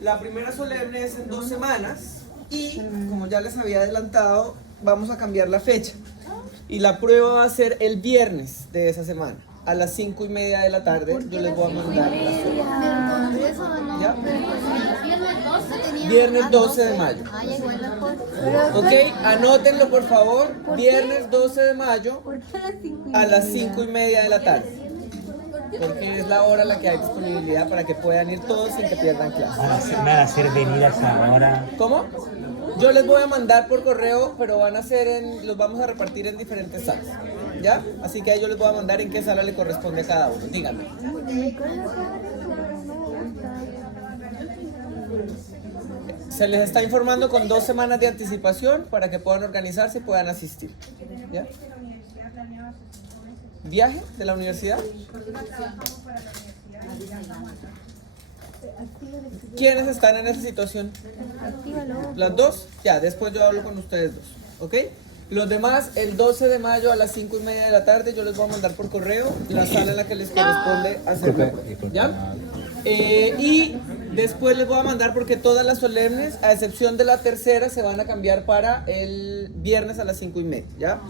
La primera solemne es en 2 semanas y, como ya les había adelantado, vamos a cambiar la fecha. Y la prueba va a ser el viernes de esa semana, a las 5:30 de la tarde. Yo les voy a mandar la solemne. ¿Ya? Viernes 12 de mayo. Ok, anótenlo por favor. Viernes 12 de mayo a las 5:30 de la tarde. Porque es la hora a la que hay disponibilidad para que puedan ir todos sin que pierdan clase. Van a hacer venir a esa hora. ¿Cómo? Yo les voy a mandar por correo, pero los vamos a repartir en diferentes salas. ¿Ya? Así que yo les voy a mandar en qué sala le corresponde a cada uno. Díganme. Se les está informando con 2 semanas de anticipación para que puedan organizarse y puedan asistir. ¿Ya? ¿Viaje de la universidad? ¿Quiénes están en esa situación? ¿Las dos? Ya, después yo hablo con ustedes dos. ¿Ok? Los demás, el 12 de mayo a las 5:30 de la tarde, yo les voy a mandar por correo la sala en la que les corresponde hacerlo. ¿Ya? Y después les voy a mandar, porque todas las solemnes, a excepción de la tercera, se van a cambiar para el viernes a las 5:30. ¿Ya?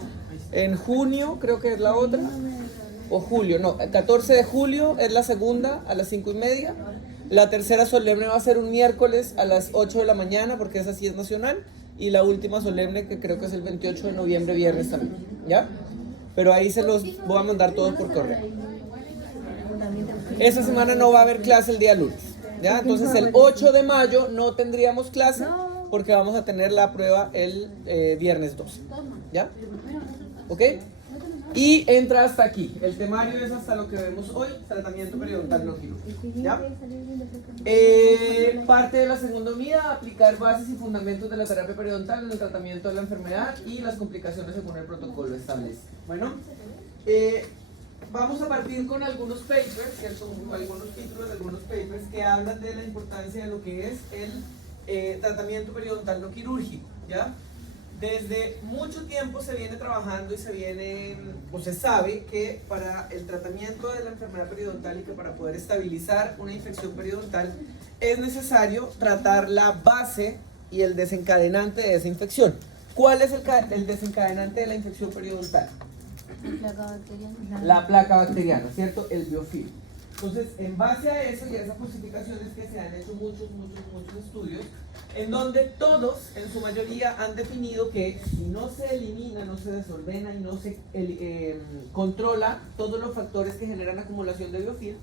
En junio, creo que es la otra, o julio, no, el 14 de julio es la segunda a las 5:30. La tercera solemne va a ser un miércoles a las 8 de la mañana, porque esa sí es nacional. Y la última solemne, que creo que es el 28 de noviembre, viernes también. ¿Ya? Pero ahí se los voy a mandar todos por correo. Esa semana no va a haber clase el día lunes. ¿Ya? Entonces el 8 de mayo no tendríamos clase, porque vamos a tener la prueba el viernes 12. ¿Ya? ¿Ok? Y entra hasta aquí. El temario es hasta lo que vemos hoy, tratamiento periodontal no quirúrgico. ¿Ya? Parte de la segunda unidad, aplicar bases y fundamentos de la terapia periodontal en el tratamiento de la enfermedad y las complicaciones según el protocolo establecido. Bueno, vamos a partir con algunos papers, ¿cierto? Algunos títulos de algunos papers que hablan de la importancia de lo que es el tratamiento periodontal no quirúrgico. ¿Ya? Desde mucho tiempo se viene trabajando y se sabe que para el tratamiento de la enfermedad periodontal y que para poder estabilizar una infección periodontal es necesario tratar la base y el desencadenante de esa infección. ¿Cuál es el desencadenante de la infección periodontal? La placa bacteriana, ¿cierto? El biofilm. Entonces, en base a eso y a esas justificaciones que se han hecho muchos estudios, en donde todos, en su mayoría, han definido que si no se elimina, no se desordena y no se controla todos los factores que generan acumulación de biofilm,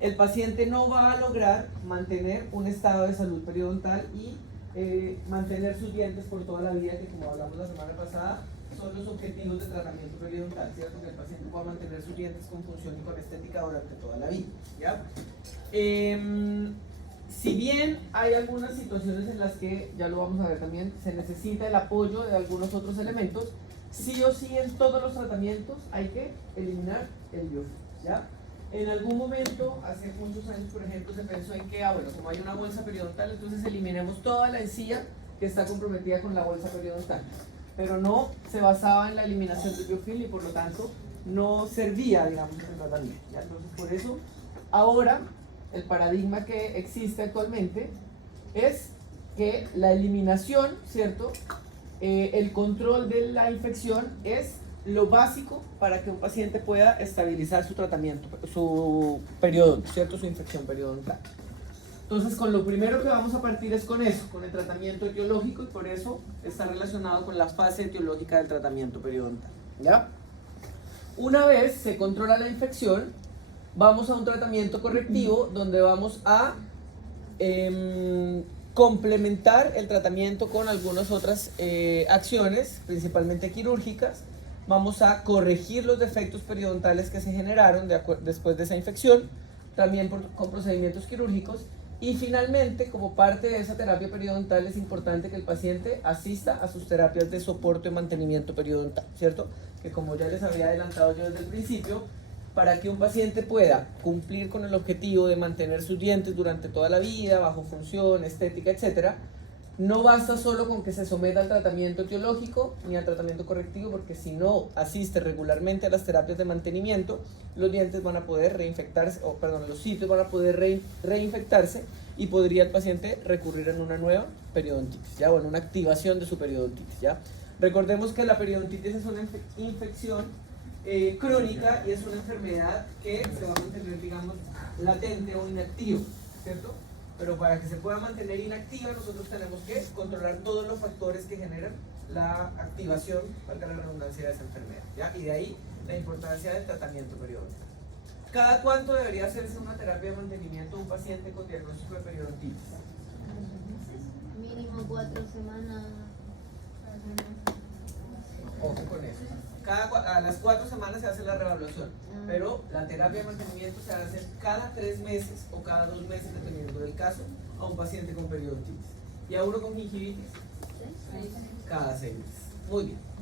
el paciente no va a lograr mantener un estado de salud periodontal y mantener sus dientes por toda la vida, que, como hablamos la semana pasada, son los objetivos de tratamiento periodontal, ¿cierto? Que el paciente pueda mantener sus dientes con función y con estética durante toda la vida, ¿ya? Si bien hay algunas situaciones en las que, ya lo vamos a ver también, se necesita el apoyo de algunos otros elementos, sí o sí en todos los tratamientos hay que eliminar el biofilm, ¿ya? En algún momento, hace muchos años, por ejemplo, se pensó en que, bueno, como hay una bolsa periodontal, entonces eliminemos toda la encía que está comprometida con la bolsa periodontal. Pero no se basaba en la eliminación del biofilm y por lo tanto no servía, digamos, el tratamiento, ¿ya? Entonces, por eso, ahora el paradigma que existe actualmente es que la eliminación, ¿cierto? El control de la infección es lo básico para que un paciente pueda estabilizar su tratamiento, su periodo, ¿cierto? Su infección periodontal. Entonces, con lo primero que vamos a partir es con eso, con el tratamiento etiológico, y por eso está relacionado con la fase etiológica del tratamiento periodontal, ¿ya? Una vez se controla la infección, vamos a un tratamiento correctivo donde vamos a complementar el tratamiento con algunas otras acciones, principalmente quirúrgicas. Vamos a corregir los defectos periodontales que se generaron después de esa infección, también con procedimientos quirúrgicos. Y finalmente, como parte de esa terapia periodontal, es importante que el paciente asista a sus terapias de soporte y mantenimiento periodontal, ¿cierto? Que, como ya les había adelantado yo desde el principio, para que un paciente pueda cumplir con el objetivo de mantener sus dientes durante toda la vida, bajo función, estética, etc., no basta solo con que se someta al tratamiento etiológico ni al tratamiento correctivo, porque si no asiste regularmente a las terapias de mantenimiento, los dientes van a poder reinfectarse, los sitios van a poder reinfectarse, y podría el paciente recurrir en una nueva periodontitis, ¿ya? O en una activación de su periodontitis, ¿ya? Recordemos que la periodontitis es una infección crónica y es una enfermedad que se va a mantener, digamos, latente o inactiva, ¿cierto? Pero para que se pueda mantener inactiva, nosotros tenemos que controlar todos los factores que generan la activación, valga la redundancia, de esa enfermedad, ¿ya? Y de ahí la importancia del tratamiento periodontal. ¿Cada cuánto debería hacerse una terapia de mantenimiento de un paciente con diagnóstico de periodontitis? Mínimo 4 semanas. Ojo con eso. A las 4 semanas se hace la reevaluación, pero la terapia de mantenimiento se hace cada 3 meses o cada 2 meses, dependiendo del caso, a un paciente con periodontitis. ¿Y a uno con gingivitis? Cada 6 meses. Muy bien.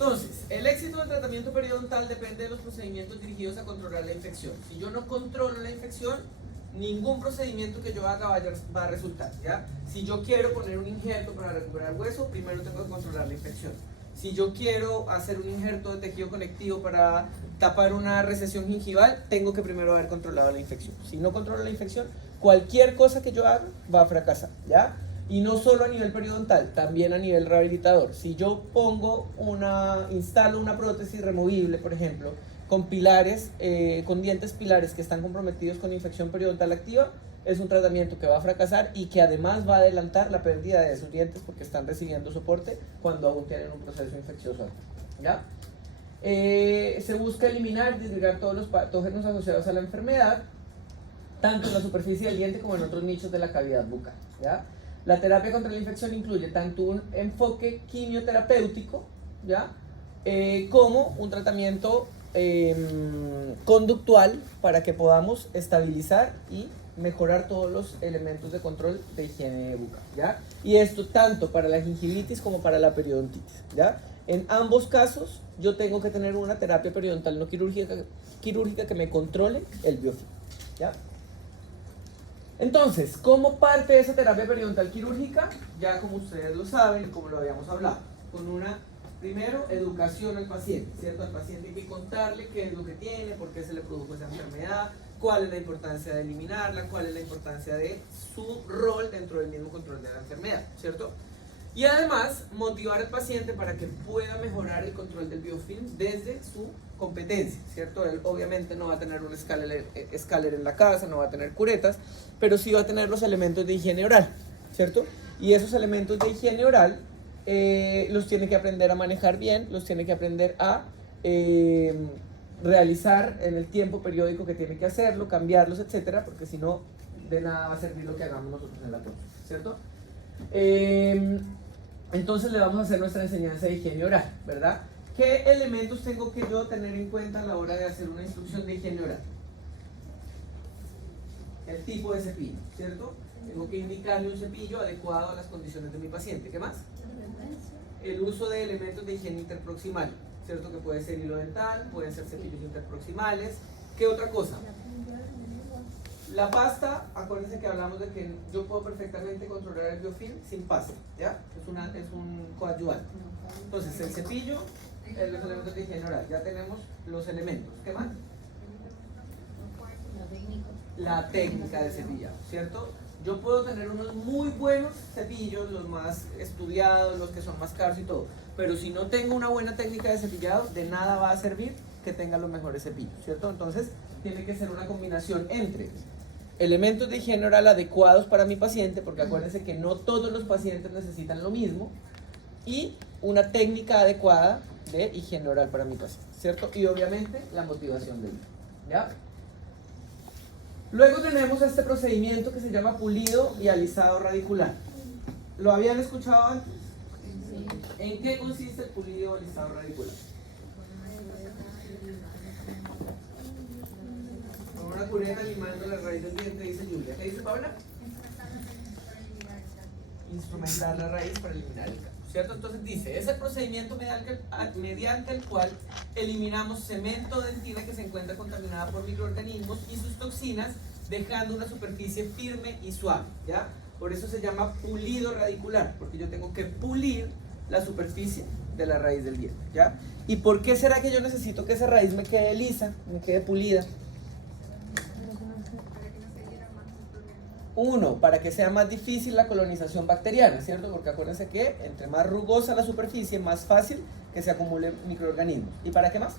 Entonces, el éxito del tratamiento periodontal depende de los procedimientos dirigidos a controlar la infección. Si yo no controlo la infección, ningún procedimiento que yo haga va a resultar, ¿ya? Si yo quiero poner un injerto para recuperar hueso, primero tengo que controlar la infección. Si yo quiero hacer un injerto de tejido conectivo para tapar una recesión gingival, tengo que primero haber controlado la infección. Si no controlo la infección, cualquier cosa que yo haga va a fracasar, ¿ya? Y no solo a nivel periodontal, también a nivel rehabilitador. Si yo instalo una prótesis removible, por ejemplo, con pilares, con dientes pilares que están comprometidos con infección periodontal activa, es un tratamiento que va a fracasar y que además va a adelantar la pérdida de sus dientes porque están recibiendo soporte cuando aún tienen un proceso infeccioso activo, ¿ya? Se busca eliminar y disgregar todos los patógenos asociados a la enfermedad, tanto en la superficie del diente como en otros nichos de la cavidad bucal, ¿ya? La terapia contra la infección incluye tanto un enfoque quimioterapéutico, ¿ya? Como un tratamiento conductual para que podamos estabilizar y mejorar todos los elementos de control de higiene bucal, ¿ya? Y esto tanto para la gingivitis como para la periodontitis, ¿ya? En ambos casos yo tengo que tener una terapia periodontal no quirúrgica que me controle el biofilm, ¿ya? Entonces, como parte de esa terapia periodontal quirúrgica, ya como ustedes lo saben, como lo habíamos hablado, con una, primero, educación al paciente, ¿cierto? Al paciente hay que contarle qué es lo que tiene, por qué se le produjo esa enfermedad, cuál es la importancia de eliminarla, cuál es la importancia de su rol dentro del mismo control de la enfermedad, ¿cierto? Y además, motivar al paciente para que pueda mejorar el control del biofilm desde su competencia, ¿cierto? Él obviamente no va a tener un escáner en la casa, no va a tener curetas, pero sí va a tener los elementos de higiene oral, ¿cierto? Y esos elementos de higiene oral los tiene que aprender a manejar bien, los tiene que aprender a realizar en el tiempo periódico que tiene que hacerlo, cambiarlos, etcétera, porque si no, de nada va a servir lo que hagamos nosotros en la consulta, ¿cierto? Entonces le vamos a hacer nuestra enseñanza de higiene oral, ¿verdad? ¿Qué elementos tengo que yo tener en cuenta a la hora de hacer una instrucción de higiene oral? El tipo de cepillo, ¿cierto? Tengo que indicarle un cepillo adecuado a las condiciones de mi paciente. ¿Qué más? El uso de elementos de higiene interproximal, ¿cierto? Que puede ser hilo dental, pueden ser cepillos interproximales. ¿Qué otra cosa? La pasta, acuérdense que hablamos de que yo puedo perfectamente controlar el biofilm sin pasta, ¿ya? Es un coadyuvante. Entonces, el cepillo, los elementos de higiene oral, ya tenemos los elementos. ¿Qué más? La técnica de cepillado, ¿cierto? Yo puedo tener unos muy buenos cepillos, los más estudiados, los que son más caros y todo, pero si no tengo una buena técnica de cepillado, de nada va a servir que tenga los mejores cepillos, ¿cierto? Entonces, tiene que ser una combinación entre elementos de higiene oral adecuados para mi paciente, porque acuérdense que no todos los pacientes necesitan lo mismo, y una técnica adecuada de higiene oral para mi paciente, ¿cierto? Y obviamente la motivación de él, ¿ya? Luego tenemos este procedimiento que se llama pulido y alisado radicular. ¿Lo habían escuchado antes? Sí. ¿En qué consiste el pulido y alisado radicular? Con una cureta limando la raíz del diente, dice Julia. ¿Qué dice Paula? Instrumentar la raíz para eliminar el callo, ¿cierto? Entonces dice, es el procedimiento mediante el cual eliminamos cemento dentina que se encuentra contaminada por microorganismos y sus toxinas, dejando una superficie firme y suave, ¿ya? Por eso se llama pulido radicular, porque yo tengo que pulir la superficie de la raíz del diente, ¿ya? ¿Y por qué será que yo necesito que esa raíz me quede lisa, me quede pulida? Uno, para que sea más difícil la colonización bacteriana, ¿cierto? Porque acuérdense que entre más rugosa la superficie, más fácil que se acumulen microorganismos. ¿Y para qué más?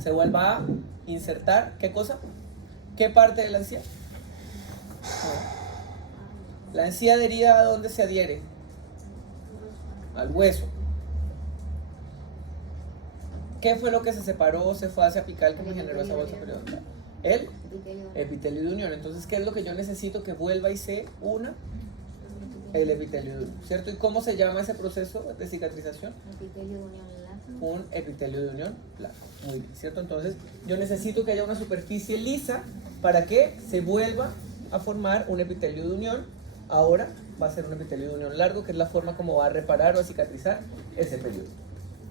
Se vuelva a insertar, ¿qué cosa? ¿Qué parte de la encía? La encía adherida, ¿a dónde se adhiere? Al hueso. ¿Qué fue lo que se separó, se fue hacia apical que me generó esa bolsa periodontal? El epitelio de unión. Entonces, ¿qué es lo que yo necesito que vuelva y se una? El epitelio de unión, ¿cierto? ¿Y cómo se llama ese proceso de cicatrización? Epitelio de unión blanco. Un epitelio de unión blanco. Muy bien, ¿cierto? Entonces, yo necesito que haya una superficie lisa para que se vuelva a formar un epitelio de unión. Ahora va a ser un epitelio de unión largo, que es la forma como va a reparar o a cicatrizar ese periodo,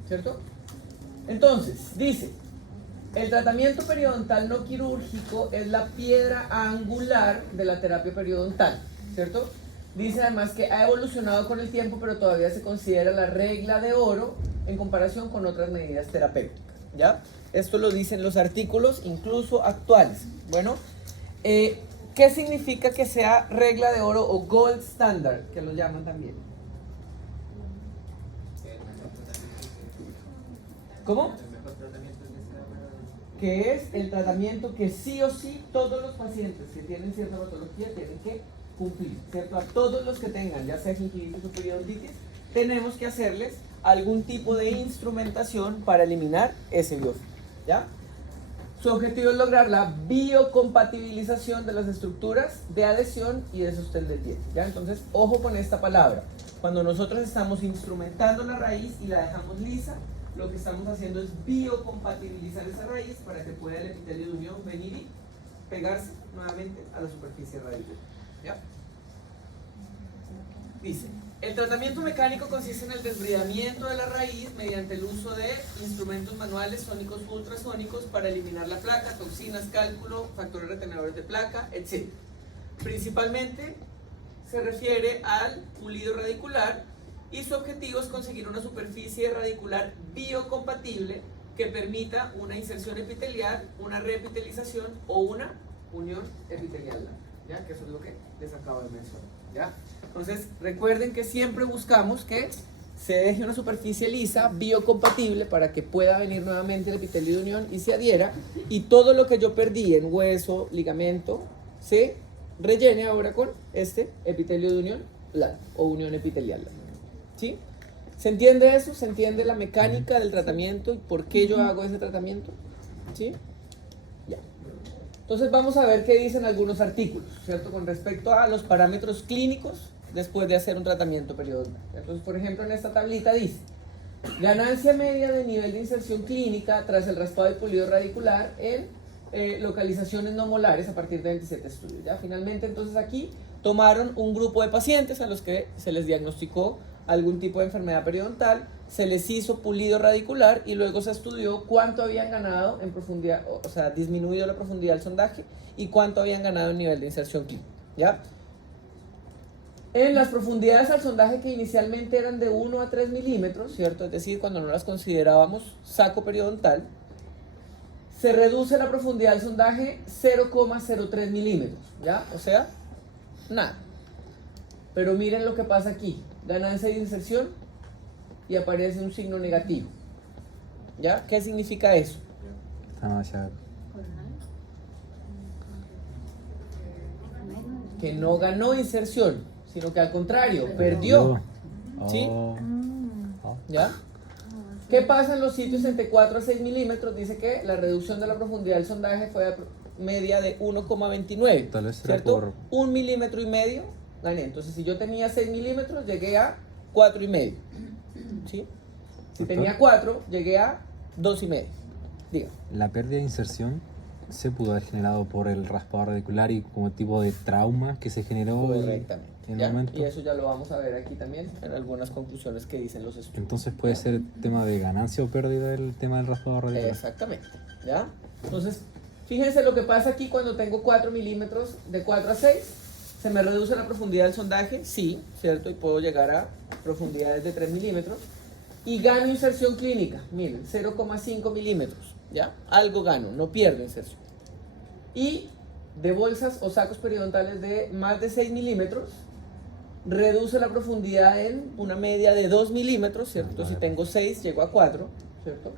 ¿cierto? Entonces, dice, el tratamiento periodontal no quirúrgico es la piedra angular de la terapia periodontal, ¿cierto? Dice además que ha evolucionado con el tiempo, pero todavía se considera la regla de oro en comparación con otras medidas terapéuticas, ¿ya? Esto lo dicen los artículos, incluso actuales. Bueno, ¿qué significa que sea regla de oro o gold standard, que lo llaman también? ¿Cómo? Que es el tratamiento que sí o sí todos los pacientes que tienen cierta patología tienen que cumplir, ¿cierto? A todos los que tengan, ya sea gingivitis o periodontitis, tenemos que hacerles algún tipo de instrumentación para eliminar ese biofilm, ¿ya? Su objetivo es lograr la biocompatibilización de las estructuras de adhesión y de sostén del diente, ¿ya? Entonces, ojo con esta palabra. Cuando nosotros estamos instrumentando la raíz y la dejamos lisa, lo que estamos haciendo es biocompatibilizar esa raíz para que pueda el epitelio de unión venir y pegarse nuevamente a la superficie radical, ¿ya? Dice, el tratamiento mecánico consiste en el desbridamiento de la raíz mediante el uso de instrumentos manuales sónicos u ultrasónicos para eliminar la placa, toxinas, cálculo, factores retenedores de placa, etc. Principalmente se refiere al pulido radicular y su objetivo es conseguir una superficie radicular biocompatible que permita una inserción epitelial, una reepitelización o una unión epitelial, ¿ya? Que eso es lo que les acabo de mencionar, ¿ya? Entonces, recuerden que siempre buscamos que se deje una superficie lisa, biocompatible, para que pueda venir nuevamente el epitelio de unión y se adhiera, y todo lo que yo perdí en hueso, ligamento, se rellene ahora con este epitelio de unión blanco o unión epitelial, ¿sí? ¿Se entiende eso? ¿Se entiende la mecánica del tratamiento y por qué yo hago ese tratamiento? ¿Sí? Ya. Entonces vamos a ver qué dicen algunos artículos, ¿cierto? Con respecto a los parámetros clínicos después de hacer un tratamiento periodontal. Entonces, por ejemplo, en esta tablita dice, ganancia media de nivel de inserción clínica tras el raspado y pulido radicular en localizaciones no molares a partir de 27 estudios, ¿ya? Finalmente, entonces aquí tomaron un grupo de pacientes a los que se les diagnosticó algún tipo de enfermedad periodontal, se les hizo pulido radicular y luego se estudió cuánto habían ganado en profundidad, o sea, disminuido la profundidad del sondaje y cuánto habían ganado en nivel de inserción clínica, ¿ya? En las profundidades al sondaje que inicialmente eran de 1 a 3 milímetros, ¿cierto? Es decir, cuando no las considerábamos saco periodontal, se reduce la profundidad del sondaje 0,03 milímetros, ¿ya? O sea, nada. Pero miren lo que pasa aquí. Ganancia de inserción y aparece un signo negativo, ¿ya? ¿Qué significa eso? Que no ganó inserción, sino que al contrario, perdió, ¿sí? ¿Ya? ¿Qué pasa en los sitios entre 4 a 6 milímetros? Dice que la reducción de la profundidad del sondaje fue de media de 1,29, Tal vez ¿cierto? por... 1,5 milímetros gané. Entonces, si yo tenía 6 milímetros, llegué a 4,5, ¿sí? Si tenía 4, llegué a 2,5. Diga. La pérdida de inserción se pudo haber generado por el raspado radicular y como tipo de trauma que se generó Correctamente. en ¿Ya? el momento. Y eso ya lo vamos a ver aquí también en algunas conclusiones que dicen los estudios. Entonces puede ser tema de ganancia o pérdida del tema del raspado radicular. Exactamente, ¿ya? Entonces, fíjense lo que pasa aquí cuando tengo 4 milímetros, de 4 a 6, ¿se me reduce la profundidad del sondaje? Sí, ¿cierto? Y puedo llegar a profundidades de 3 milímetros. Y gano inserción clínica, miren, 0,5 milímetros, ¿ya? Algo gano, no pierdo inserción. Y de bolsas o sacos periodontales de más de 6 milímetros, reduce la profundidad en una media de 2 milímetros, ¿cierto? Entonces, si tengo 6, llego a 4, ¿cierto?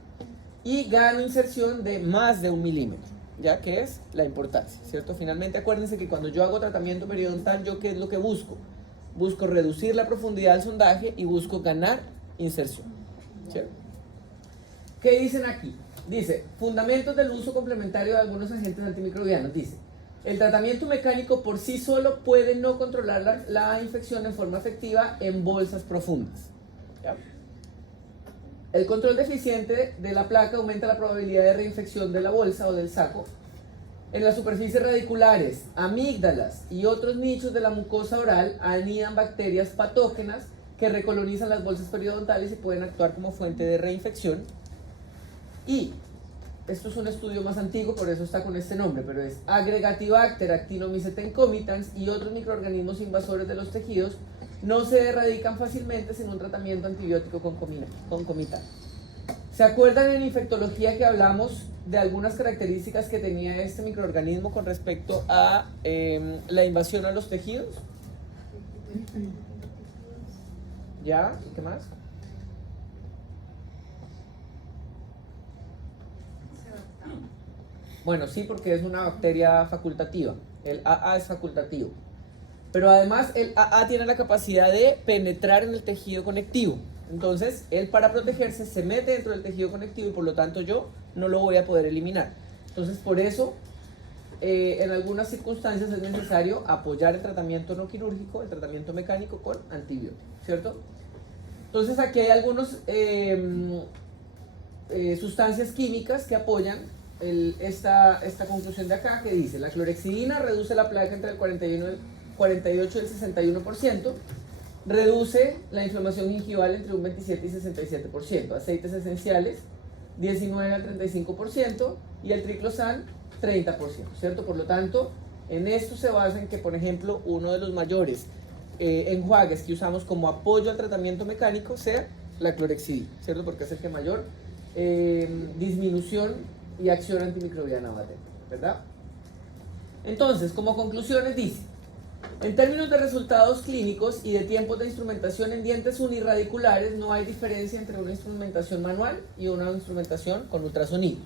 Y gano inserción de más de 1 milímetro, ya que es la importancia, ¿cierto? Finalmente, acuérdense que cuando yo hago tratamiento periodontal, ¿yo qué es lo que busco? Busco reducir la profundidad del sondaje y busco ganar inserción, ¿cierto? ¿Qué dicen aquí? Dice, fundamentos del uso complementario de algunos agentes antimicrobianos. Dice, el tratamiento mecánico por sí solo puede no controlar la infección en forma efectiva en bolsas profundas. ¿Ya? El control deficiente de la placa aumenta la probabilidad de reinfección de la bolsa o del saco. En las superficies radiculares, amígdalas y otros nichos de la mucosa oral anidan bacterias patógenas que recolonizan las bolsas periodontales y pueden actuar como fuente de reinfección. Y esto es un estudio más antiguo, por eso está con este nombre, pero es Agregatibacter actinomycetes comitans y otros microorganismos invasores de los tejidos no se erradican fácilmente sin un tratamiento antibiótico concomitante. ¿Se acuerdan en infectología que hablamos de algunas características que tenía este microorganismo con respecto a la invasión a los tejidos? ¿Ya? ¿Y qué más? Bueno, sí, porque es una bacteria facultativa. El AA es facultativo. Pero además el AA tiene la capacidad de penetrar en el tejido conectivo. Entonces, él para protegerse se mete dentro del tejido conectivo y por lo tanto yo no lo voy a poder eliminar. Entonces, por eso, en algunas circunstancias es necesario apoyar el tratamiento no quirúrgico, el tratamiento mecánico con antibiótico, ¿cierto? Entonces, aquí hay algunas sustancias químicas que apoyan esta conclusión de acá, que dice, la clorexidina reduce la placa entre el 48 y el 61%, reduce la inflamación gingival entre un 27 y 67%, aceites esenciales 19 al 35% y el triclosan 30%, ¿cierto? Por lo tanto, en esto se basa en que, por ejemplo, uno de los mayores enjuagues que usamos como apoyo al tratamiento mecánico sea la clorexidina, ¿cierto? Porque es el que mayor disminución y acción antimicrobiana va a tener, ¿verdad? Entonces, como conclusiones dice, en términos de resultados clínicos y de tiempos de instrumentación en dientes unirradiculares, no hay diferencia entre una instrumentación manual y una instrumentación con ultrasonidos.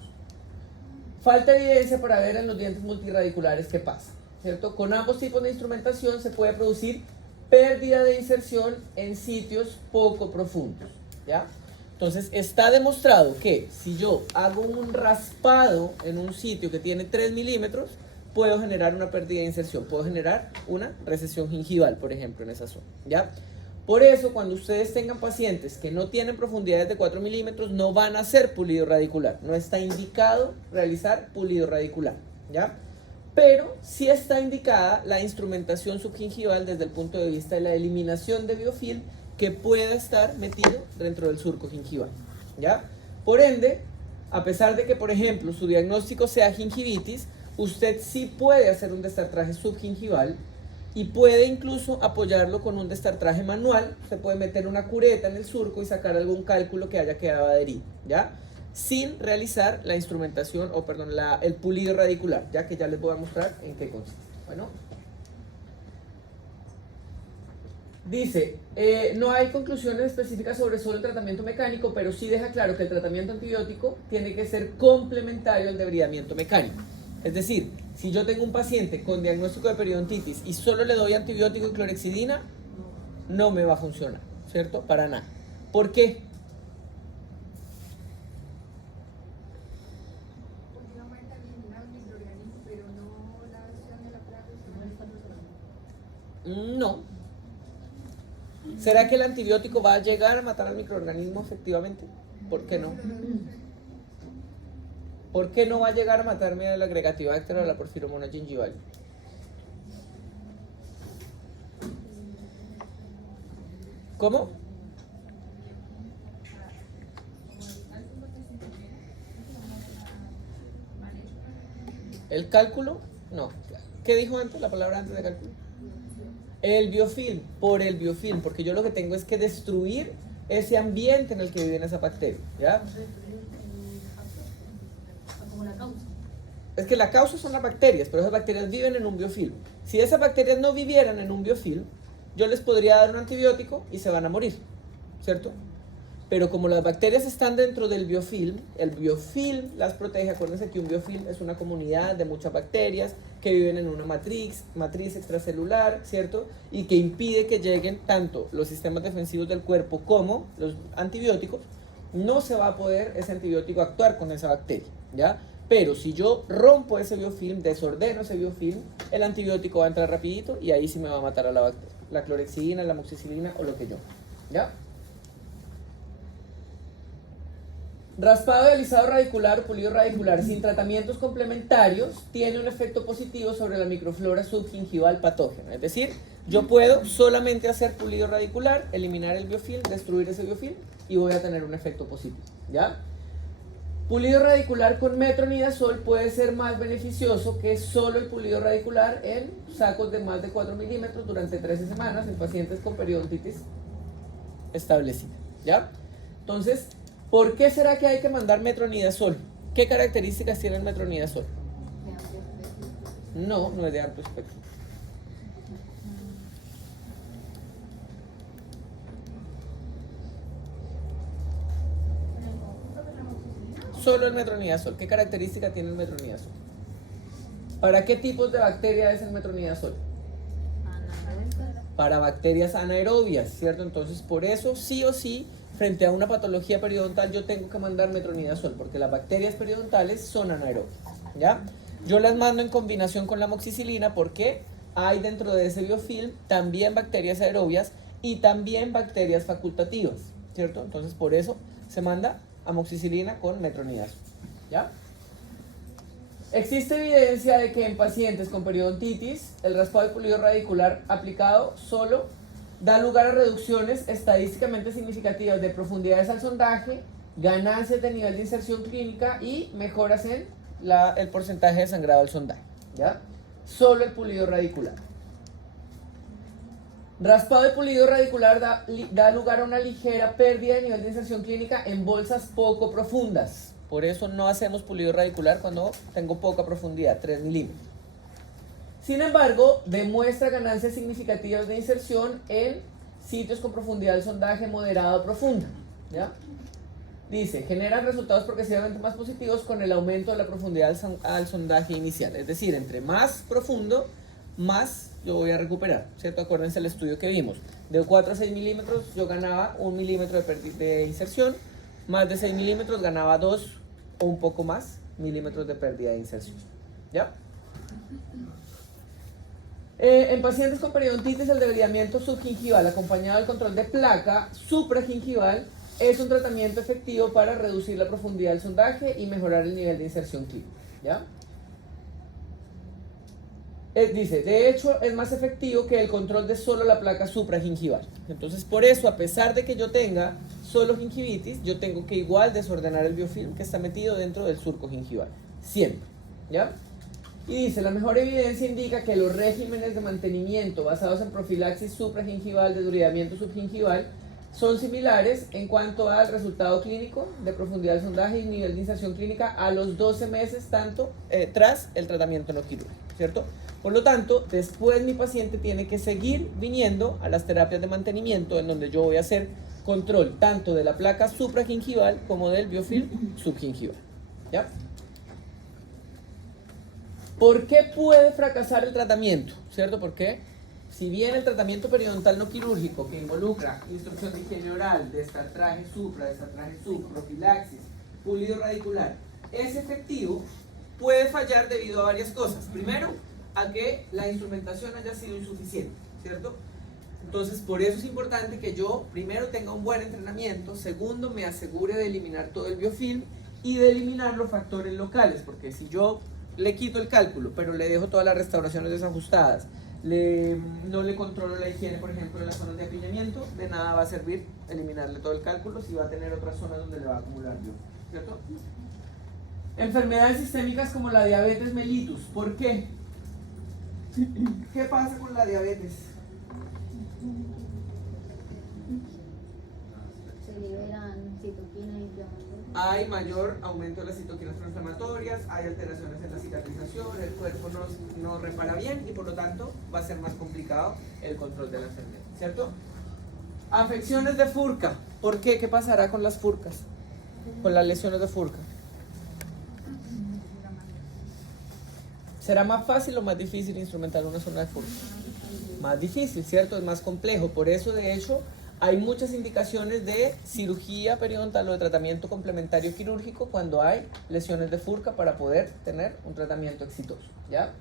Falta evidencia para ver en los dientes multirradiculares qué pasa, ¿cierto? Con ambos tipos de instrumentación se puede producir pérdida de inserción en sitios poco profundos, ¿ya? Entonces, está demostrado que si yo hago un raspado en un sitio que tiene 3 milímetros, puedo generar una pérdida de inserción, puedo generar una recesión gingival, por ejemplo, en esa zona, ¿ya? Por eso, cuando ustedes tengan pacientes que no tienen profundidades de 4 milímetros, no van a hacer pulido radicular, no está indicado realizar pulido radicular, ¿ya? Pero sí está indicada la instrumentación subgingival desde el punto de vista de la eliminación de biofilm que pueda estar metido dentro del surco gingival, ¿ya? Por ende, a pesar de que, por ejemplo, su diagnóstico sea gingivitis, usted sí puede hacer un destartraje subgingival y puede incluso apoyarlo con un destartraje manual. Se puede meter una cureta en el surco y sacar algún cálculo que haya quedado adherido, ¿ya? Sin realizar la instrumentación, o perdón, el pulido radicular, ya que ya les voy a mostrar en qué consiste. Bueno. Dice, no hay conclusiones específicas sobre solo el tratamiento mecánico, pero sí deja claro que el tratamiento antibiótico tiene que ser complementario al debridamiento mecánico. Es decir, si yo tengo un paciente con diagnóstico de periodontitis y solo le doy antibiótico y clorexidina, no me va a funcionar, ¿cierto? Para nada. ¿Por qué? Porque aumenta el microorganismo, pero no la acción de la placa. No. ¿Será que el antibiótico va a llegar a matar al microorganismo efectivamente? ¿Por qué no? ¿Por qué no va a llegar a matarme al Agregatibacter o a la Porphyromonas gingivalis? ¿Cómo? ¿El cálculo? No. ¿Qué dijo antes, la palabra antes de cálculo? El biofilm, por el biofilm, porque yo lo que tengo es que destruir ese ambiente en el que vive esa bacteria, ¿ya? Es que la causa son las bacterias, pero esas bacterias viven en un biofilm. Si esas bacterias no vivieran en un biofilm, yo les podría dar un antibiótico y se van a morir, ¿cierto? Pero como las bacterias están dentro del biofilm, el biofilm las protege. Acuérdense que un biofilm es una comunidad de muchas bacterias que viven en una matriz extracelular, ¿cierto? Y que impide que lleguen tanto los sistemas defensivos del cuerpo como los antibióticos. No se va a poder ese antibiótico actuar con esa bacteria, ¿ya? Pero si yo rompo ese biofilm, desordeno ese biofilm, el antibiótico va a entrar rapidito y ahí sí me va a matar a la bacteria. La clorexidina, la amoxicilina o lo que yo, ¿ya? Raspado de alisado radicular o pulido radicular sin tratamientos complementarios tiene un efecto positivo sobre la microflora subgingival patógena. Es decir, yo puedo solamente hacer pulido radicular, eliminar el biofilm, destruir ese biofilm y voy a tener un efecto positivo, ¿ya? Pulido radicular con metronidazol puede ser más beneficioso que solo el pulido radicular en sacos de más de 4 milímetros durante 13 semanas en pacientes con periodontitis establecida, ¿ya? Entonces, ¿por qué será que hay que mandar metronidazol? ¿Qué características tiene el metronidazol? No, no es de amplio espectro. Solo el metronidazol. ¿Qué característica tiene el metronidazol? ¿Para qué tipos de bacteria es el metronidazol? Para bacterias anaerobias, ¿cierto? Entonces, por eso, sí o sí, frente a una patología periodontal, yo tengo que mandar metronidazol, porque las bacterias periodontales son anaerobias, ¿ya? Yo las mando en combinación con la amoxicilina porque hay dentro de ese biofilm también bacterias aerobias y también bacterias facultativas, ¿cierto? Entonces, por eso se manda amoxicilina con metronidazol, ¿ya? Existe evidencia de que en pacientes con periodontitis, el raspado de pulido radicular aplicado solo da lugar a reducciones estadísticamente significativas de profundidades al sondaje, ganancias de nivel de inserción clínica y mejoras en el porcentaje de sangrado al sondaje, ¿ya? Solo el pulido radicular. Raspado de pulido radicular da lugar a una ligera pérdida de nivel de inserción clínica en bolsas poco profundas. Por eso no hacemos pulido radicular cuando tengo poca profundidad, 3 milímetros. Sin embargo, demuestra ganancias significativas de inserción en sitios con profundidad del sondaje moderada o profunda, ¿ya? Dice, generan resultados progresivamente más positivos con el aumento de la profundidad al sondaje inicial. Es decir, entre más profundo, más yo voy a recuperar, ¿cierto? Acuérdense el estudio que vimos. De 4 a 6 milímetros yo ganaba 1 milímetro de inserción, más de 6 milímetros ganaba 2 o un poco más milímetros de pérdida de inserción, ¿ya? En pacientes con periodontitis, el debridamiento subgingival acompañado del control de placa supragingival es un tratamiento efectivo para reducir la profundidad del sondaje y mejorar el nivel de inserción clínica, ¿ya? Dice, de hecho es más efectivo que el control de solo la placa supragingival. Entonces, por eso, a pesar de que yo tenga solo gingivitis, yo tengo que igual desordenar el biofilm que está metido dentro del surco gingival, siempre, ¿ya? Y dice, la mejor evidencia indica que los regímenes de mantenimiento basados en profilaxis supragingival, desbridamiento subgingival, son similares en cuanto al resultado clínico de profundidad del sondaje y nivel de inserción clínica a los 12 meses tanto tras el tratamiento no quirúrgico, ¿cierto? Por lo tanto, después mi paciente tiene que seguir viniendo a las terapias de mantenimiento en donde yo voy a hacer control tanto de la placa supragingival como del biofilm subgingival, ¿ya? ¿Por qué puede fracasar el tratamiento? ¿Cierto? Porque si bien el tratamiento periodontal no quirúrgico que involucra instrucción de higiene oral, destartraje supra, destartraje sub, profilaxis, pulido radicular, es efectivo, puede fallar debido a varias cosas. Primero, a que la instrumentación haya sido insuficiente, ¿cierto? Entonces, por eso es importante que yo primero tenga un buen entrenamiento, segundo, me asegure de eliminar todo el biofilm y de eliminar los factores locales, porque si yo le quito el cálculo, pero le dejo todas las restauraciones desajustadas, no le controlo la higiene, por ejemplo, en las zonas de apiñamiento, de nada va a servir eliminarle todo el cálculo si va a tener otras zonas donde le va a acumular biofilm, ¿cierto? Enfermedades sistémicas como la diabetes mellitus, ¿por qué? ¿Qué pasa con la diabetes? Se liberan Citoquina y inflamación. Hay mayor aumento de las citoquinas proinflamatorias, hay alteraciones en la cicatrización, el cuerpo no repara bien y por lo tanto va a ser más complicado el control de la enfermedad, ¿cierto? Afecciones de Furca. ¿Por qué? ¿Qué pasará con las furcas? Con las lesiones de Furca. ¿Será más fácil o más difícil instrumentar una zona de Furca? Más difícil, ¿cierto? Es más complejo. Por eso, de hecho, hay muchas indicaciones de cirugía periodontal o de tratamiento complementario quirúrgico cuando hay lesiones de Furca para poder tener un tratamiento exitoso, ¿ya?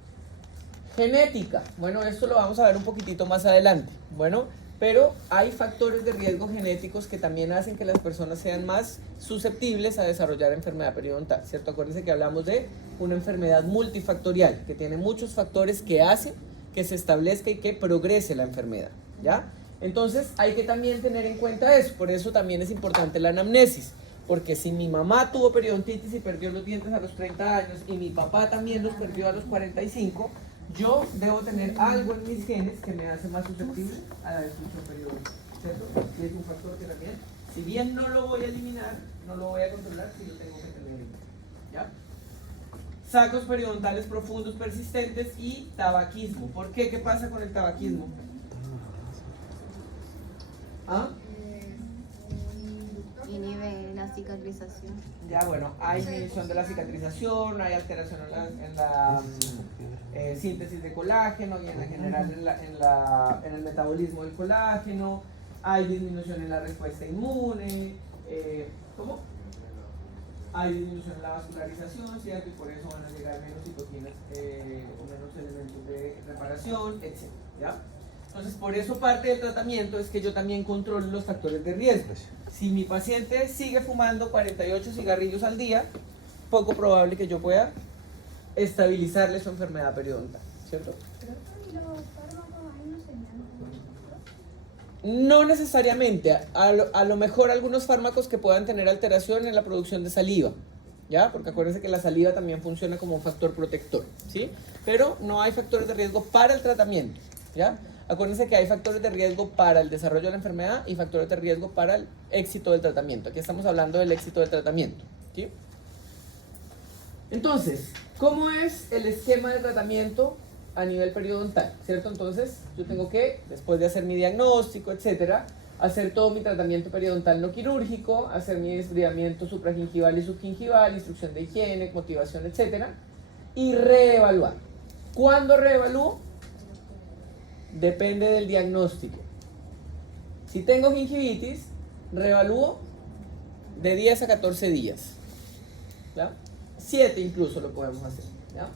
Genética. Bueno, esto lo vamos a ver un poquitito más adelante. Bueno, pero hay factores de riesgo genéticos que también hacen que las personas sean más susceptibles a desarrollar enfermedad periodontal, ¿cierto? Acuérdense que hablamos de una enfermedad multifactorial, que tiene muchos factores que hacen que se establezca y que progrese la enfermedad, ¿ya? Entonces hay que también tener en cuenta eso, por eso también es importante la anamnesis, porque si mi mamá tuvo periodontitis y perdió los dientes a los 30 años y mi papá también los perdió a los 45, yo debo tener algo en mis genes que me hace más susceptible a la destrucción periodontal, ¿cierto? Y es un factor que también, si bien no lo voy a eliminar, no lo voy a controlar, si lo tengo que tener en cuenta, ¿ya? Sacos periodontales profundos persistentes y tabaquismo. ¿Por qué? ¿Qué pasa con el tabaquismo? ¿Ah? Inhibe la cicatrización. Ya, bueno, hay inhibición de la cicatrización, hay alteración en la síntesis de colágeno y en general en el metabolismo del colágeno, hay disminución en la respuesta inmune, ¿cómo? Hay disminución en la vascularización, ¿cierto? Y por eso van a llegar menos citoquinas o menos elementos de reparación, etc. ¿Ya? Entonces, por eso parte del tratamiento es que yo también controlo los factores de riesgo. Si mi paciente sigue fumando 48 cigarrillos al día, poco probable que yo pueda estabilizarle su enfermedad periodontal, ¿cierto? Pero los fármacos ahí no señalan. No necesariamente, a lo mejor algunos fármacos que puedan tener alteración en la producción de saliva, ¿ya? Porque acuérdense que la saliva también funciona como un factor protector, ¿sí? Pero no hay factores de riesgo para el tratamiento, ¿ya? Acuérdense que hay factores de riesgo para el desarrollo de la enfermedad y factores de riesgo para el éxito del tratamiento. Aquí estamos hablando del éxito del tratamiento, ¿sí? Entonces, ¿cómo es el esquema de tratamiento a nivel periodontal? ¿Cierto? Entonces, yo tengo que, después de hacer mi diagnóstico, etcétera, hacer todo mi tratamiento periodontal no quirúrgico, hacer mi desbridamiento supragingival y subgingival, instrucción de higiene, motivación, etcétera, y reevaluar. ¿Cuándo reevalúo? Depende del diagnóstico. Si tengo gingivitis, reevalúo de 10 a 14 días. ¿Ya? 7 incluso lo podemos hacer. ¿Ya?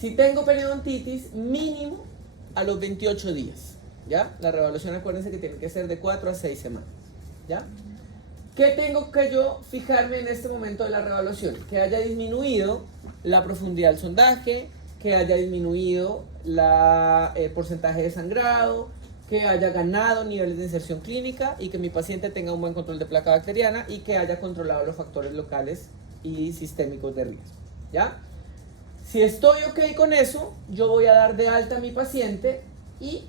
Si tengo periodontitis, mínimo a los 28 días. ¿Ya? La reevaluación, acuérdense que tiene que ser de 4 a 6 semanas. ¿Ya? ¿Qué tengo que yo fijarme en este momento de la reevaluación? Que haya disminuido la profundidad del sondaje, que haya disminuido el porcentaje de sangrado, que haya ganado niveles de inserción clínica y que mi paciente tenga un buen control de placa bacteriana y que haya controlado los factores locales y sistémicos de riesgo. ¿Ya? Si estoy ok con eso, yo voy a dar de alta a mi paciente y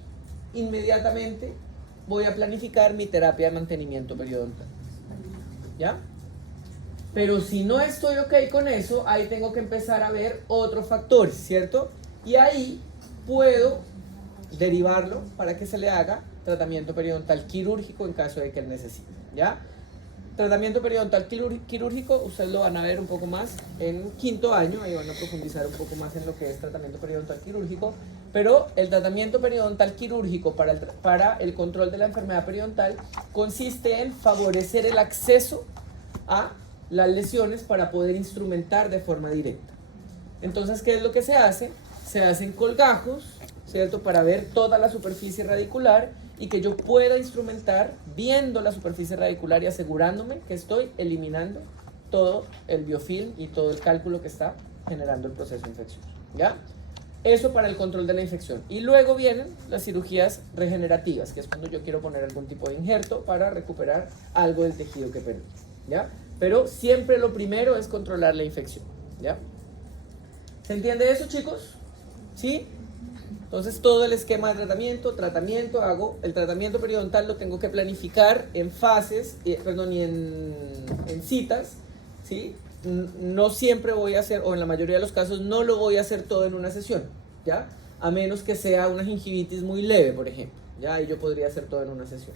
inmediatamente voy a planificar mi terapia de mantenimiento periodontal. ¿Ya? Pero si no estoy ok con eso, ahí tengo que empezar a ver otros factores, ¿cierto? Y ahí puedo derivarlo para que se le haga tratamiento periodontal quirúrgico en caso de que él necesite, ¿ya? Tratamiento periodontal quirúrgico, ustedes lo van a ver un poco más en quinto año, ahí van a profundizar un poco más en lo que es tratamiento periodontal quirúrgico, pero el tratamiento periodontal quirúrgico para el control de la enfermedad periodontal consiste en favorecer el acceso a las lesiones para poder instrumentar de forma directa. Entonces, ¿qué es lo que se hace? Se hacen colgajos, ¿cierto? Para ver toda la superficie radicular y que yo pueda instrumentar viendo la superficie radicular y asegurándome que estoy eliminando todo el biofilm y todo el cálculo que está generando el proceso infeccioso, ¿ya? Eso para el control de la infección. Y luego vienen las cirugías regenerativas, que es cuando yo quiero poner algún tipo de injerto para recuperar algo del tejido que perdí, ¿ya? Pero siempre lo primero es controlar la infección, ¿ya? ¿Se entiende eso, chicos? ¿Sí? Entonces todo el esquema de tratamiento, hago el tratamiento periodontal, lo tengo que planificar en fases, y en citas, ¿sí? No siempre voy a hacer, o en la mayoría de los casos no lo voy a hacer todo en una sesión, ¿ya? A menos que sea una gingivitis muy leve, por ejemplo, ¿ya? Y yo podría hacer todo en una sesión.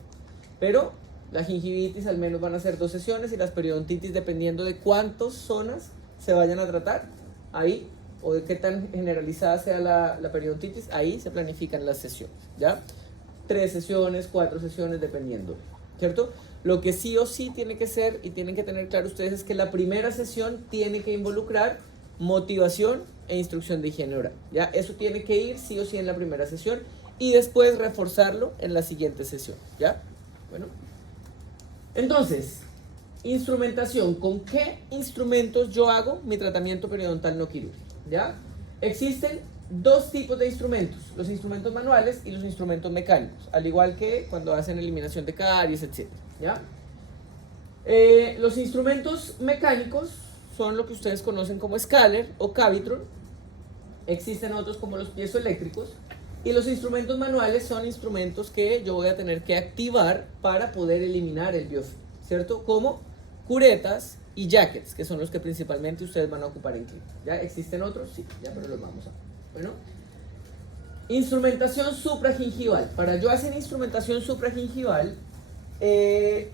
Pero la gingivitis al menos van a ser 2 sesiones y las periodontitis, dependiendo de cuántas zonas se vayan a tratar, ahí, o de qué tan generalizada sea la periodontitis, ahí se planifican las sesiones, ¿ya? 3 sesiones, 4 sesiones, dependiendo, ¿cierto? Lo que sí o sí tiene que ser y tienen que tener claro ustedes es que la primera sesión tiene que involucrar motivación e instrucción de higiene oral, ¿ya? Eso tiene que ir sí o sí en la primera sesión y después reforzarlo en la siguiente sesión, ¿ya? Bueno, entonces, instrumentación. ¿Con qué instrumentos yo hago mi tratamiento periodontal no quirúrgico? ¿Ya? Existen 2 tipos de instrumentos, los instrumentos manuales y los instrumentos mecánicos, al igual que cuando hacen eliminación de caries, etc. ¿Ya? Los instrumentos mecánicos son lo que ustedes conocen como Scaler o Cavitron. Existen otros como los piezoeléctricos. Y los instrumentos manuales son instrumentos que yo voy a tener que activar para poder eliminar el biofilm, ¿cierto? Como curetas y jackets, que son los que principalmente ustedes van a ocupar en clínica. ¿Ya existen otros? Sí, ya, pero los vamos a ver. Bueno, instrumentación supragingival. Para yo hacer instrumentación supragingival,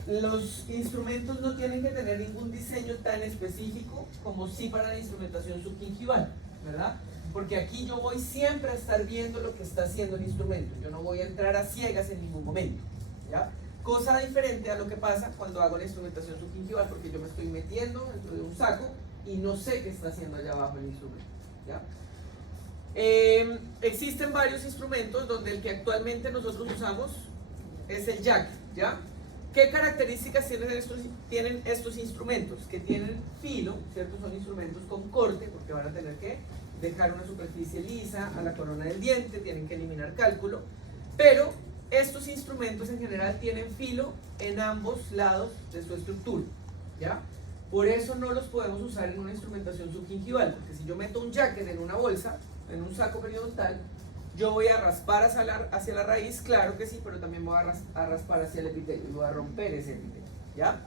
los instrumentos no tienen que tener ningún diseño tan específico como sí para la instrumentación subgingival, ¿verdad? Porque aquí yo voy siempre a estar viendo lo que está haciendo el instrumento. Yo no voy a entrar a ciegas en ningún momento, ¿ya? Cosa diferente a lo que pasa cuando hago la instrumentación subgingival, porque yo me estoy metiendo dentro de un saco y no sé qué está haciendo allá abajo el instrumento, ¿ya? Existen varios instrumentos donde el que actualmente nosotros usamos es el jack, ¿ya? ¿Qué características tienen estos instrumentos? Que tienen filo, ¿cierto? Son instrumentos con corte, porque van a tener que dejar una superficie lisa a la corona del diente, tienen que eliminar cálculo, pero estos instrumentos en general tienen filo en ambos lados de su estructura, ¿ya? Por eso no los podemos usar en una instrumentación subgingival, porque si yo meto un jacket en una bolsa, en un saco periodontal, yo voy a raspar hacia la raíz, claro que sí, pero también voy a raspar hacia el epitelio y voy a romper ese epitelio, ¿ya?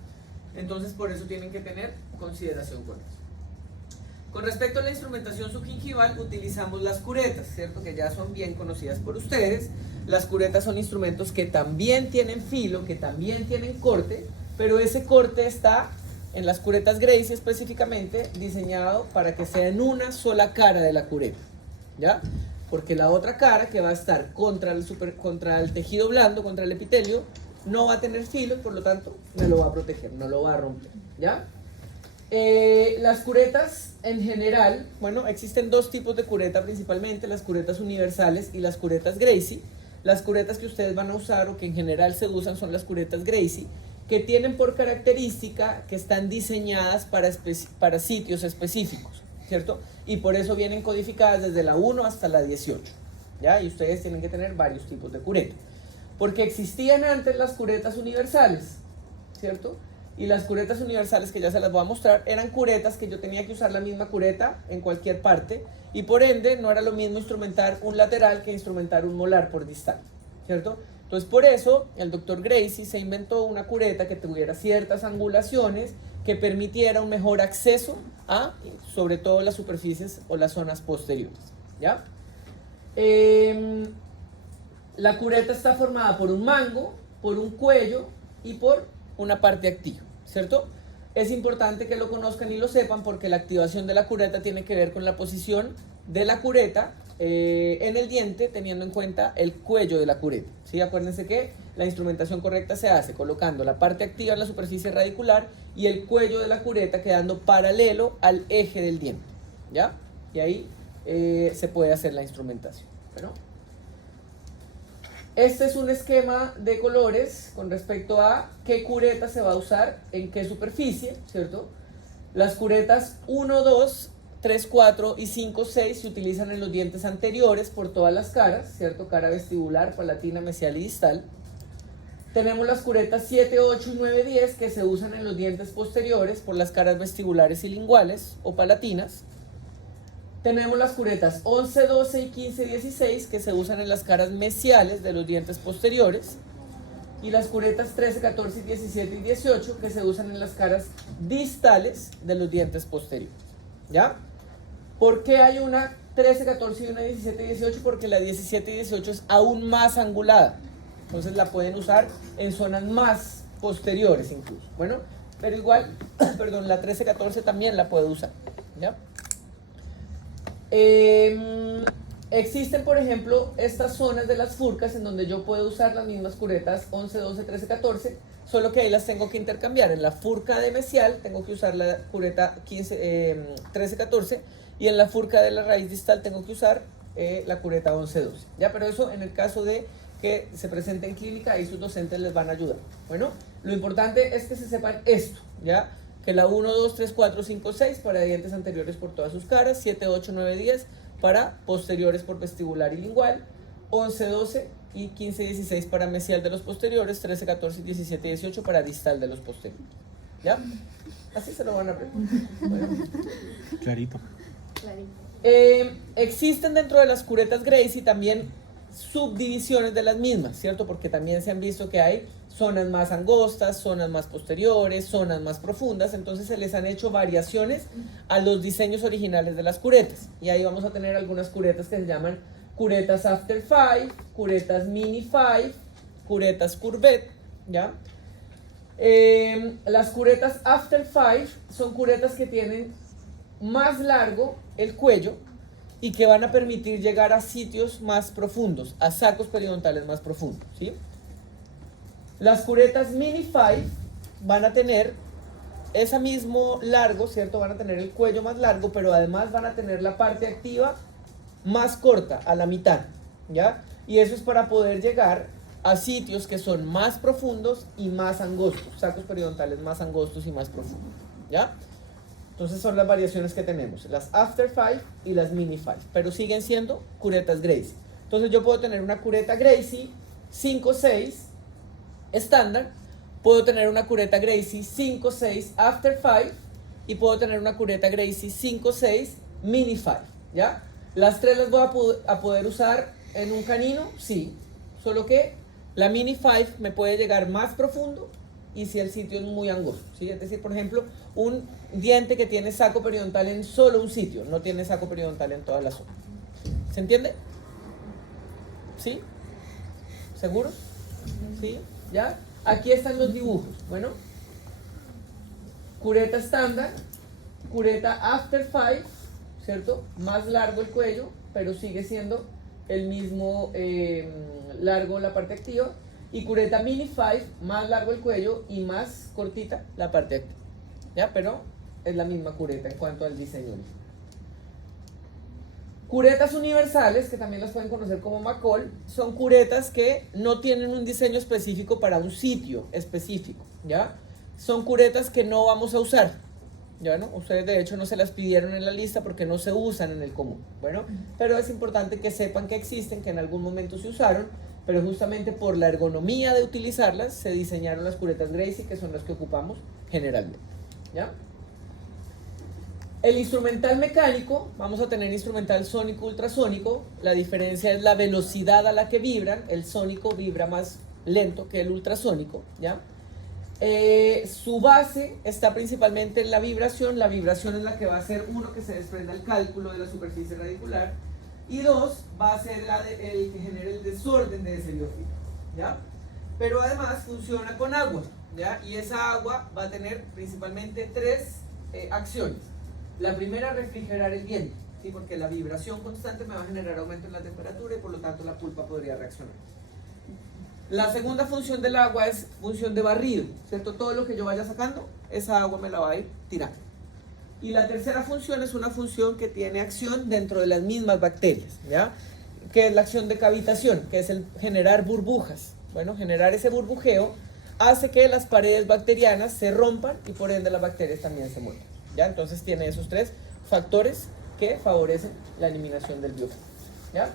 Entonces por eso tienen que tener consideración con eso. Con respecto a la instrumentación subgingival, utilizamos las curetas, ¿cierto? Que ya son bien conocidas por ustedes. Las curetas son instrumentos que también tienen filo, que también tienen corte, pero ese corte está en las curetas Gracie específicamente diseñado para que sea en una sola cara de la cureta, ¿ya? Porque la otra cara, que va a estar contra el tejido blando, contra el epitelio, no va a tener filo, por lo tanto me lo va a proteger, no lo va a romper, ¿ya? Las curetas en general, bueno, existen 2 tipos de cureta principalmente, las curetas universales y las curetas Gracie. Las curetas que ustedes van a usar o que en general se usan son las curetas Gracie, que tienen por característica que están diseñadas para sitios específicos, ¿cierto? Y por eso vienen codificadas desde la 1 hasta la 18, ¿ya? Y ustedes tienen que tener varios tipos de cureta, porque existían antes las curetas universales, ¿cierto? Y las curetas universales, que ya se las voy a mostrar, eran curetas que yo tenía que usar la misma cureta en cualquier parte, y por ende no era lo mismo instrumentar un lateral que instrumentar un molar por distal, ¿cierto? Entonces por eso el doctor Gracie se inventó una cureta que tuviera ciertas angulaciones que permitiera un mejor acceso a, sobre todo, las superficies o las zonas posteriores, ¿ya? La cureta está formada por un mango, por un cuello y por una parte activa, ¿cierto? Es importante que lo conozcan y lo sepan porque la activación de la cureta tiene que ver con la posición de la cureta en el diente, teniendo en cuenta el cuello de la cureta, ¿sí? Acuérdense que la instrumentación correcta se hace colocando la parte activa en la superficie radicular y el cuello de la cureta quedando paralelo al eje del diente, ¿ya? Y ahí se puede hacer la instrumentación. Bueno, este es un esquema de colores con respecto a qué cureta se va a usar en qué superficie, ¿cierto? Las curetas 1, 2, 3, 4 y 5, 6 se utilizan en los dientes anteriores por todas las caras, ¿cierto? Cara vestibular, palatina, mesial y distal. Tenemos las curetas 7, 8 y 9, 10 que se usan en los dientes posteriores por las caras vestibulares y linguales o palatinas. Tenemos las curetas 11, 12 y 15, 16 que se usan en las caras mesiales de los dientes posteriores. Y las curetas 13, 14, 17 y 18 que se usan en las caras distales de los dientes posteriores. ¿Ya? ¿Por qué hay una 13, 14 y una 17 y 18? Porque la 17 y 18 es aún más angulada. Entonces la pueden usar en zonas más posteriores incluso. Bueno, pero igual, perdón, la 13, 14 también la puedo usar. ¿Ya? Existen, por ejemplo, estas zonas de las furcas en donde yo puedo usar las mismas curetas 11, 12, 13, 14, solo que ahí las tengo que intercambiar. En la furca de mesial tengo que usar la cureta 13, 14 y en la furca de la raíz distal tengo que usar la cureta 11, 12. ¿Ya? Pero eso en el caso de que se presente en clínica y sus docentes les van a ayudar. Bueno, lo importante es que se sepan esto, ¿ya? Que la 1, 2, 3, 4, 5, 6 para dientes anteriores por todas sus caras, 7, 8, 9, 10 para posteriores por vestibular y lingual, 11, 12 y 15, 16 para mesial de los posteriores, 13, 14, 17 y 18 para distal de los posteriores. ¿Ya? Así se lo van a aprender. Bueno. Clarito. Existen dentro de las curetas Gracie también subdivisiones de las mismas, ¿cierto? Porque también se han visto que hay zonas más angostas, zonas más posteriores, zonas más profundas, entonces se les han hecho variaciones a los diseños originales de las curetas. Y ahí vamos a tener algunas curetas que se llaman curetas After 5, curetas Mini 5, curetas Courbette, ¿ya? Las curetas After 5 son curetas que tienen más largo el cuello y que van a permitir llegar a sitios más profundos, a sacos periodontales más profundos, ¿sí? Las curetas Mini 5 van a tener ese mismo largo, ¿cierto? Van a tener el cuello más largo, pero además van a tener la parte activa más corta, a la mitad, ¿ya? Y eso es para poder llegar a sitios que son más profundos y más angostos, sacos periodontales más angostos y más profundos, ¿ya? Entonces son las variaciones que tenemos, las After 5 y las Mini 5, pero siguen siendo curetas Gracie. Entonces yo puedo tener una cureta Gracie 5-6 estándar, puedo tener una cureta Gracie 5-6 After 5 y puedo tener una cureta Gracie 5-6 Mini 5, ¿ya? Las tres las voy a poder usar en un canino, sí, solo que la Mini 5 me puede llegar más profundo y si el sitio es muy angosto, ¿sí? Es decir, por ejemplo, un diente que tiene saco periodontal en solo un sitio, no tiene saco periodontal en toda la zona. ¿Se entiende? ¿Sí? ¿Seguros? ¿Sí? ¿Ya? Aquí están los dibujos. Bueno, cureta estándar, cureta After 5, ¿cierto? Más largo el cuello, pero sigue siendo el mismo largo la parte activa. Y cureta Mini 5, más largo el cuello y más cortita la parte activa. ¿Ya? Pero es la misma cureta en cuanto al diseño. Curetas universales, que también las pueden conocer como McCall, son curetas que no tienen un diseño específico para un sitio específico, ¿ya? Son curetas que no vamos a usar, ¿ya no? Ustedes de hecho no se las pidieron en la lista porque no se usan en el común, bueno, pero es importante que sepan que existen, que en algún momento se usaron, pero justamente por la ergonomía de utilizarlas se diseñaron las curetas Gracie, que son las que ocupamos generalmente, ¿ya? El instrumental mecánico, vamos a tener instrumental sónico, ultrasónico. La diferencia es la velocidad a la que vibran. El sónico vibra más lento que el ultrasónico, ¿ya? Su base está principalmente en la vibración. La vibración es la que va a ser, uno, que se desprenda el cálculo de la superficie radicular, y dos, va a ser el que genere el desorden de ese biofiltro, ¿ya? Pero además funciona con agua, ¿ya? Y esa agua va a tener principalmente tres acciones. La primera, refrigerar el diente, ¿sí? Porque la vibración constante me va a generar aumento en la temperatura y por lo tanto la pulpa podría reaccionar. La segunda función del agua es función de barrido, ¿cierto? Todo lo que yo vaya sacando, esa agua me la va a ir tirando. Y la tercera función es una función que tiene acción dentro de las mismas bacterias, ¿ya? Que es la acción de cavitación, que es el generar burbujas. Bueno, generar ese burbujeo hace que las paredes bacterianas se rompan y por ende las bacterias también se mueran, ¿ya? Entonces tiene esos tres factores que favorecen la eliminación del biofiltro, ¿ya?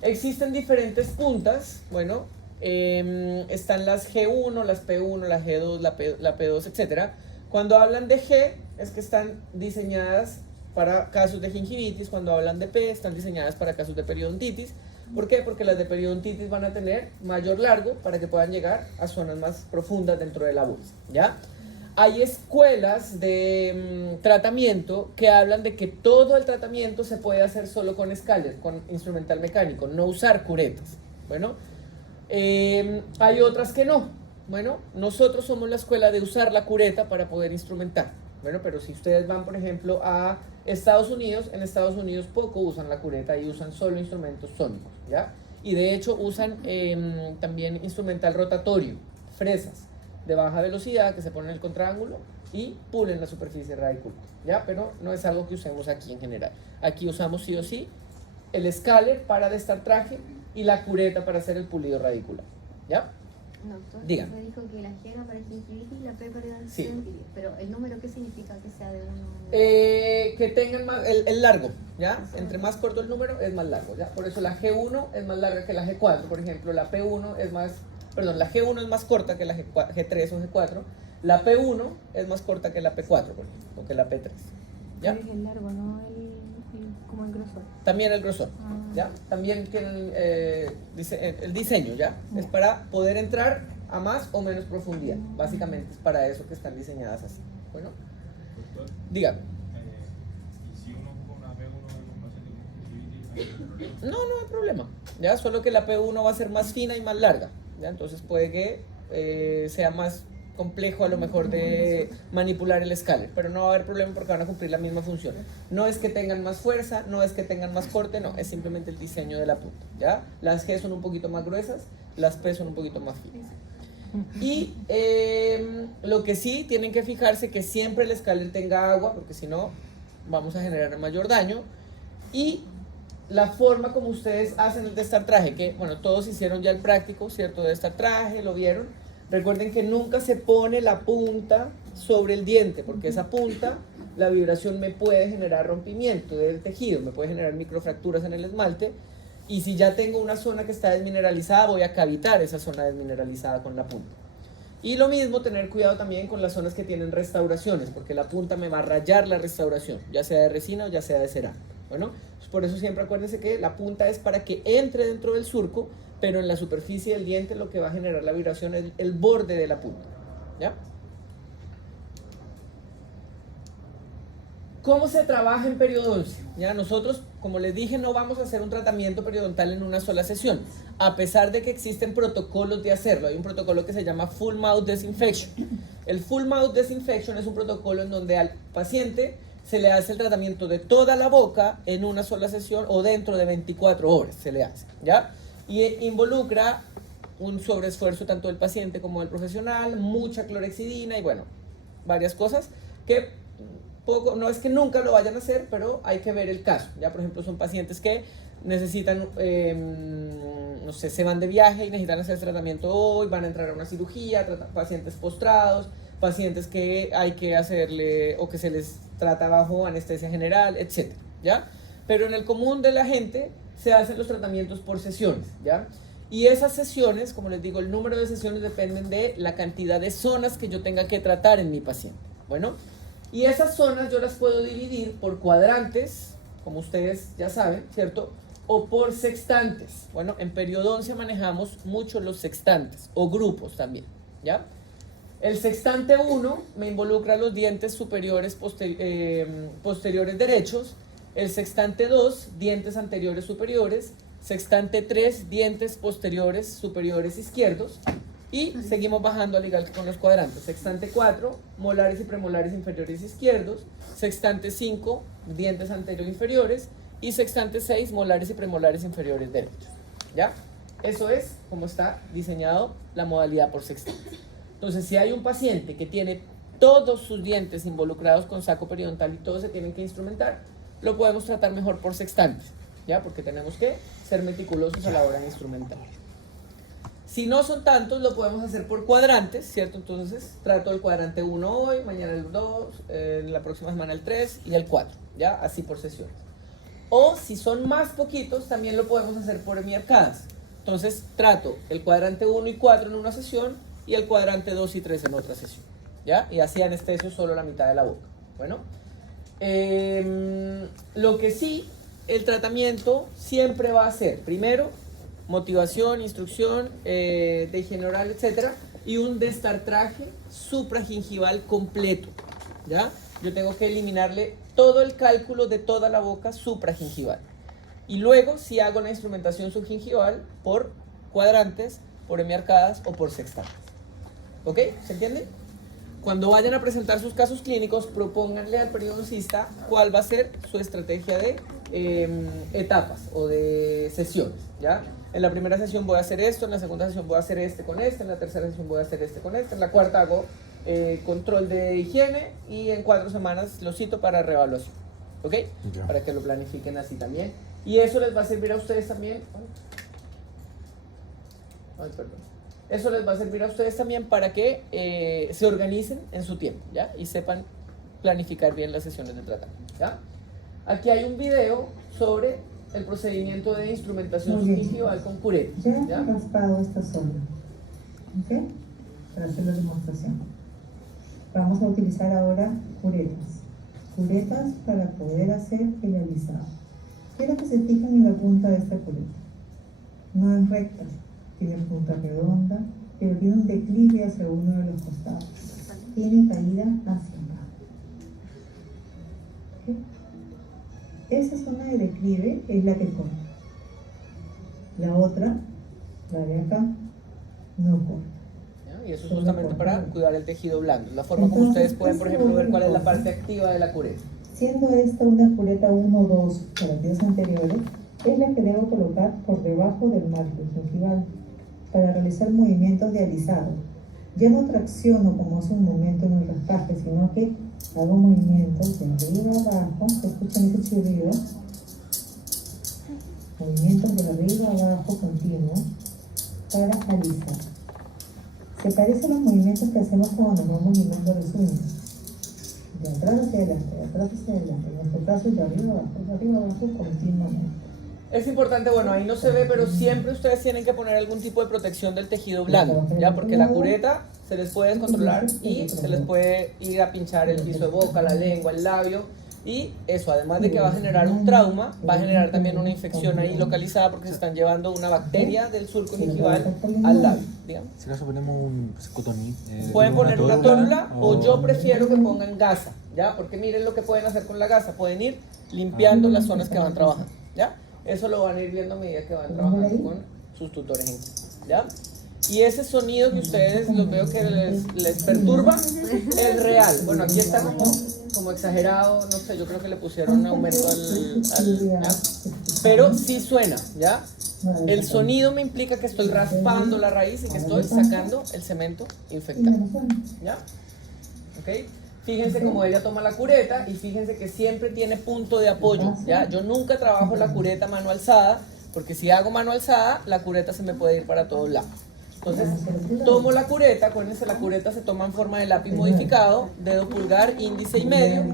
Existen diferentes puntas, bueno, están las G1, las P1, la G2, la P2, etc. Cuando hablan de G es que están diseñadas para casos de gingivitis, cuando hablan de P, están diseñadas para casos de periodontitis. ¿Por qué? Porque las de periodontitis van a tener mayor largo para que puedan llegar a zonas más profundas dentro de la bolsa, ¿ya? Hay escuelas de tratamiento que hablan de que todo el tratamiento se puede hacer solo con escáner, con instrumental mecánico, no usar curetas. Bueno, hay otras que no. Bueno, nosotros somos la escuela de usar la cureta para poder instrumentar. Bueno, pero si ustedes van, por ejemplo, a Estados Unidos, en Estados Unidos poco usan la cureta y usan solo instrumentos sónicos, ¿ya? Y de hecho usan también instrumental rotatorio, fresas de baja velocidad que se ponen en el contraángulo y pulen la superficie radicular, ¿ya? Pero no es algo que usemos aquí en general. Aquí usamos sí o sí el escáner para destartraje y la cureta para hacer el pulido radicular, ¿ya? Doctor, Dígame. usted dijo que la G era para gingivitis y la P para Sí. periodontitis. Pero el número, ¿qué significa que sea de uno? Que tengan más, el largo, ¿ya? Entre más corto el número es más largo, ¿ya? Por eso la G1 es más larga que la G4, por ejemplo, la P1 es más, perdón, la G1 es más corta que la G3 o G4, la P1 es más corta que la P4, por ejemplo, o que la P3, ¿ya? Es el largo, no como el grosor. También el grosor, ¿ya? También que el diseño, ¿ya? Es para poder entrar a más o menos profundidad, básicamente es para eso que están diseñadas así, bueno. Doctor, Dígame. ¿y si uno ocupa una P1 de compasión de gingivitis, hay algún problema? No hay problema, ¿ya? Solo que la P1 va a ser más fina y más larga, ¿ya? Entonces puede que sea más complejo a lo mejor de manipular el escáner, pero no va a haber problema porque van a cumplir la misma función. No es que tengan más fuerza, no es que tengan más corte, no, es simplemente el diseño de la punta, ¿ya? Las G son un poquito más gruesas, las P son un poquito más finas. Y lo que sí tienen que fijarse que siempre el escáner tenga agua, porque si no vamos a generar mayor daño. Y la forma como ustedes hacen el destartraje, que bueno, todos hicieron ya el práctico, ¿cierto? De destartraje, lo vieron. Recuerden que nunca se pone la punta sobre el diente, porque esa punta, la vibración me puede generar rompimiento del tejido, me puede generar microfracturas en el esmalte. Y si ya tengo una zona que está desmineralizada, voy a cavitar esa zona desmineralizada con la punta. Y lo mismo, tener cuidado también con las zonas que tienen restauraciones, porque la punta me va a rayar la restauración, ya sea de resina o ya sea de cerámica. Bueno, pues por eso siempre acuérdense que la punta es para que entre dentro del surco, pero en la superficie del diente lo que va a generar la vibración es el borde de la punta, ¿ya? ¿Cómo se trabaja en periodoncia? Ya nosotros, como les dije, no vamos a hacer un tratamiento periodontal en una sola sesión, a pesar de que existen protocolos de hacerlo. Hay un protocolo que se llama Full Mouth Disinfection. El Full Mouth Disinfection es un protocolo en donde al paciente se le hace el tratamiento de toda la boca en una sola sesión o dentro de 24 horas se le hace, ¿ya? Y involucra un sobreesfuerzo tanto del paciente como del profesional, mucha clorexidina y bueno, varias cosas que poco, no es que nunca lo vayan a hacer, pero hay que ver el caso. Ya, por ejemplo, son pacientes que necesitan, no sé, se van de viaje y necesitan hacer tratamiento hoy, van a entrar a una cirugía, pacientes postrados, pacientes que hay que hacerle o que se les trata bajo anestesia general, etc. ¿Ya? Pero en el común de la gente se hacen los tratamientos por sesiones, ¿ya? Y esas sesiones, como les digo, el número de sesiones dependen de la cantidad de zonas que yo tenga que tratar en mi paciente. Bueno, y esas zonas yo las puedo dividir por cuadrantes, como ustedes ya saben, ¿cierto? O por sextantes. Bueno, en periodoncia manejamos mucho los sextantes o grupos también, ¿ya? El sextante 1 me involucra los dientes superiores posteriores derechos. El sextante 2, dientes anteriores superiores. Sextante 3, dientes posteriores superiores izquierdos. Y seguimos bajando al igual que con los cuadrantes. Sextante 4, molares y premolares inferiores izquierdos. Sextante 5, dientes anteriores inferiores. Y sextante 6, molares y premolares inferiores derechos. ¿Ya? Eso es como está diseñado la modalidad por sextante. Entonces, si hay un paciente que tiene todos sus dientes involucrados con saco periodontal y todos se tienen que instrumentar, lo podemos tratar mejor por sextantes, ¿ya? Porque tenemos que ser meticulosos a la hora de instrumentar. Si no son tantos, lo podemos hacer por cuadrantes, ¿cierto? Entonces, trato el cuadrante 1 hoy, mañana el 2, la próxima semana el 3 y el 4, ¿ya? Así por sesiones. O si son más poquitos, también lo podemos hacer por hemiarcadas. Entonces, trato el cuadrante 1 y 4 en una sesión y el cuadrante 2 y 3 en otra sesión, ¿ya? Y así anestesio solo la mitad de la boca. Bueno, Lo que sí, el tratamiento siempre va a ser, primero, motivación, instrucción de higiene oral, etc. Y un destartraje supragingival completo, ¿ya? Yo tengo que eliminarle todo el cálculo de toda la boca supragingival. Y luego sí hago la instrumentación subgingival por cuadrantes, por hemiarcadas o por sextantes. ¿Ok? ¿Se entiende? Cuando vayan a presentar sus casos clínicos, propónganle al periodoncista cuál va a ser su estrategia de etapas o de sesiones, ¿ya? En la primera sesión voy a hacer esto, en la segunda sesión voy a hacer este con este, en la tercera sesión voy a hacer este con este, en la cuarta hago control de higiene y en 4 semanas lo cito para reevaluación, ¿ok? Ya. Para que lo planifiquen así también. Y eso les va a servir a ustedes también. Ay, perdón. Eso les va a servir a ustedes también para que se organicen en su tiempo, ¿ya? Y sepan planificar bien las sesiones de tratamiento, ¿ya? Aquí hay un video sobre el procedimiento de instrumentación Muy bien. subgingival con curetas, Ya he ¿ya? raspado esta zona, ¿ok? Para hacer la demostración. Vamos a utilizar ahora curetas. Curetas para poder hacer el alisado. Quiero que se fijen en la punta de esta cureta. No es recta, tiene punta redonda, pero tiene un declive hacia uno de los costados. Tiene caída hacia acá. ¿Ok? Esa zona de declive es la que corta. La otra, la de acá, no corta. ¿Ya? Y eso es justamente para cuidar el tejido blando. La forma como Entonces, ustedes pueden, por ejemplo, ver cuál es la parte activa de la cureta. Siendo esta una cureta 1-2 para días anteriores, es la que debo colocar por debajo del marco gingival para realizar movimientos de alisado. Ya no tracciono como hace un momento en el raspaje, sino que hago movimientos de arriba a abajo. ¿Escuchan ese chirrido? Movimientos de arriba a abajo continuos para alisar. Se parecen a los movimientos que hacemos cuando nos vamos limando las uñas. De atrás hacia adelante, de atrás hacia adelante. En nuestro caso, de arriba a abajo continuamente. Es importante, bueno, ahí no se ve, pero siempre ustedes tienen que poner algún tipo de protección del tejido blando, ¿ya? Porque la cureta se les puede descontrolar y se les puede ir a pinchar el piso de boca, la lengua, el labio. Y eso, además de que va a generar un trauma, va a generar también una infección ahí localizada porque se están llevando una bacteria del surco gingival al labio, digamos. Si acaso ponemos un cotoní. Pueden poner una tórula o yo prefiero que pongan gasa, ¿ya? Porque miren lo que pueden hacer con la gasa, pueden ir limpiando las zonas que van trabajando, ¿ya? Eso lo van a ir viendo a medida que van trabajando con sus tutores en casa, ¿ya? Y ese sonido que ustedes los veo que les perturba es real. Bueno, aquí está como exagerado, no sé, yo creo que le pusieron un aumento ¿ya? Pero sí suena, ¿ya? El sonido me implica que estoy raspando la raíz y que estoy sacando el cemento infectado, ¿ya? ¿Ok? Fíjense cómo ella toma la cureta y fíjense que siempre tiene punto de apoyo, ¿ya? Yo nunca trabajo la cureta mano alzada, porque si hago mano alzada, la cureta se me puede ir para todos lados. Entonces, tomo la cureta, acuérdense, la cureta se toma en forma de lápiz modificado, dedo pulgar, índice y medio,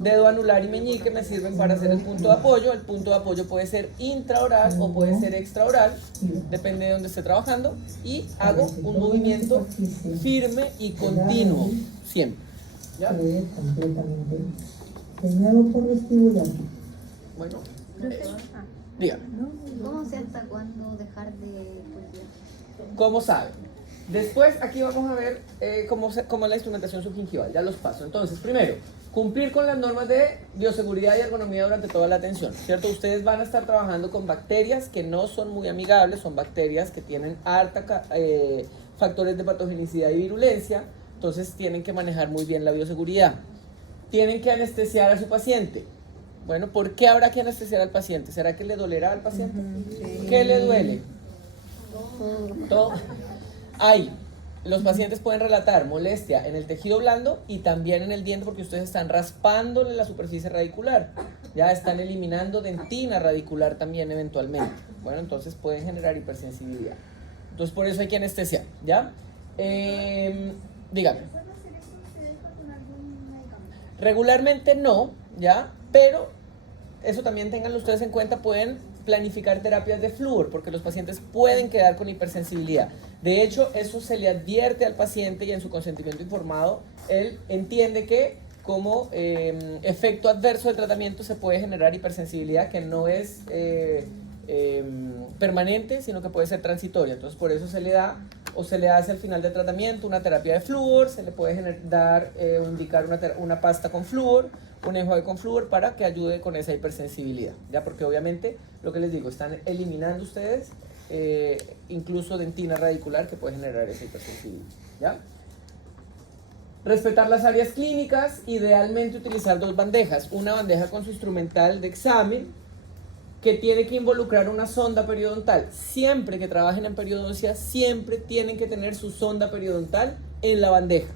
dedo anular y meñique me sirven para hacer el punto de apoyo. El punto de apoyo puede ser intraoral o puede ser extraoral, depende de donde esté trabajando, y hago un movimiento firme y continuo, siempre. ¿Ya? Completamente. De nuevo por vestibular. Bueno, Profesor, dígame. ¿cómo sé hasta cuándo dejar de cultivar? ¿Cómo saben? Después aquí vamos a ver cómo es la instrumentación subgingival, ya los paso. Entonces, primero, cumplir con las normas de bioseguridad y ergonomía durante toda la atención, ¿cierto? Ustedes van a estar trabajando con bacterias que no son muy amigables, son bacterias que tienen factores de patogenicidad y virulencia, entonces tienen que manejar muy bien la bioseguridad. Tienen que anestesiar a su paciente. Bueno, ¿por qué habrá que anestesiar al paciente? ¿Será que le dolerá al paciente? ¿Qué le duele? Todo. Ahí, los pacientes pueden relatar molestia en el tejido blando y también en el diente porque ustedes están raspándole la superficie radicular. Ya están eliminando dentina radicular también eventualmente. Bueno, entonces pueden generar hipersensibilidad. Entonces por eso hay que anestesiar, ¿ya? Dígame. Regularmente no, ¿ya? Pero eso también tenganlo ustedes en cuenta, pueden planificar terapias de flúor porque los pacientes pueden quedar con hipersensibilidad. De hecho, eso se le advierte al paciente y en su consentimiento informado, él entiende que como efecto adverso del tratamiento se puede generar hipersensibilidad que no es permanente, sino que puede ser transitoria. Entonces por eso se le da o se le hace al final del tratamiento una terapia de flúor, se le puede dar o indicar una pasta con flúor, un enjuague con flúor para que ayude con esa hipersensibilidad, ¿ya? Porque obviamente, lo que les digo, están eliminando ustedes incluso dentina radicular que puede generar esa hipersensibilidad, ¿ya? Respetar las áreas clínicas, idealmente utilizar 2 bandejas, una bandeja con su instrumental de examen, que tiene que involucrar una sonda periodontal. Siempre que trabajen en periodoncia, siempre tienen que tener su sonda periodontal en la bandeja,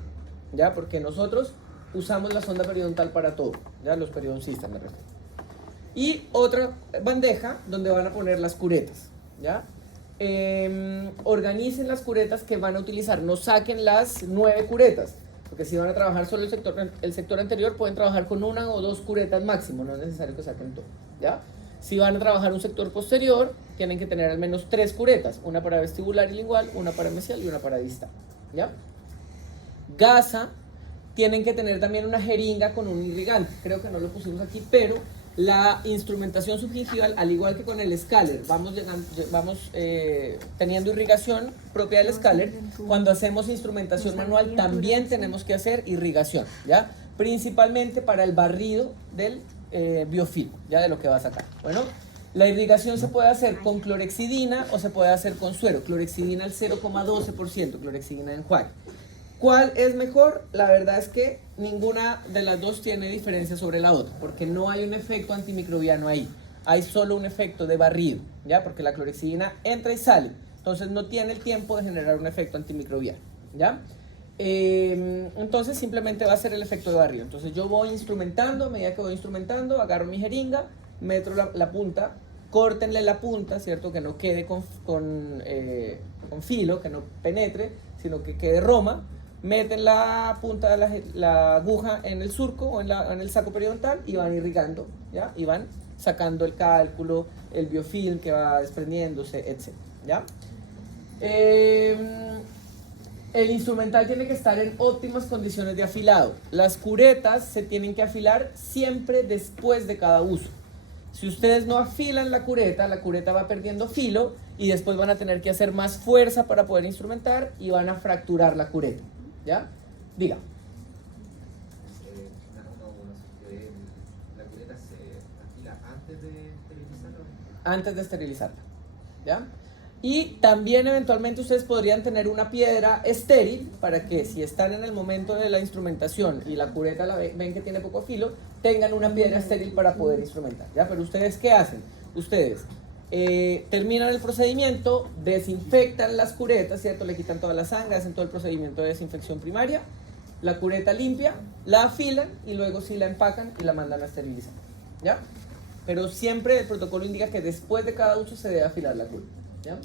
¿ya? Porque nosotros usamos la sonda periodontal para todo, ¿ya? Los periodoncistas me refiero. Y otra bandeja donde van a poner las curetas, ¿ya? Organicen las curetas que van a utilizar, no saquen las 9 curetas, porque si van a trabajar solo el sector anterior, pueden trabajar con 1 o 2 curetas máximo, no es necesario que saquen todo, ¿ya? Si van a trabajar un sector posterior, tienen que tener al menos 3 curetas, una para vestibular y lingual, una para mesial y una para distal, ¿ya? Gasa, tienen que tener también una jeringa con un irrigante, creo que no lo pusimos aquí, pero la instrumentación subgingival, al igual que con el escáler, vamos teniendo irrigación propia del escáler. Cuando hacemos instrumentación manual también tenemos que hacer irrigación, ¿ya? Principalmente para el barrido del biofilm, ya de lo que va a sacar. Bueno, la irrigación se puede hacer con clorexidina o se puede hacer con suero. Clorexidina al 0,12%, clorexidina de enjuague. ¿Cuál es mejor? La verdad es que ninguna de las dos tiene diferencia sobre la otra, porque no hay un efecto antimicrobiano ahí. Hay solo un efecto de barrido, ¿ya? Porque la clorexidina entra y sale, entonces no tiene el tiempo de generar un efecto antimicrobiano, ¿ya? Entonces simplemente va a ser el efecto de barrido. Entonces yo voy instrumentando, a medida que voy instrumentando, agarro mi jeringa, meto la punta, córtenle la punta, ¿cierto? Que no quede con filo, que no penetre, sino que quede roma. Meten la punta de la aguja en el surco o en el saco periodontal y van irrigando, ¿ya? Y van sacando el cálculo, el biofilm que va desprendiéndose, etc., ¿ya? El instrumental tiene que estar en óptimas condiciones de afilado. Las curetas se tienen que afilar siempre después de cada uso. Si ustedes no afilan la cureta va perdiendo filo y después van a tener que hacer más fuerza para poder instrumentar y van a fracturar la cureta, ¿ya? Diga. ¿La cureta se afila antes de esterilizarla? Antes de esterilizarla, ¿ya? Y también eventualmente ustedes podrían tener una piedra estéril para que si están en el momento de la instrumentación y la cureta ven que tiene poco filo, tengan una piedra estéril para poder instrumentar, ¿ya? Pero ustedes, ¿qué hacen? Ustedes terminan el procedimiento, desinfectan las curetas, ¿cierto? Le quitan toda la sangre, hacen todo el procedimiento de desinfección primaria, la cureta limpia, la afilan y luego sí la empacan y la mandan a esterilizar, ¿ya? Pero siempre el protocolo indica que después de cada uso se debe afilar la cureta, ¿ya?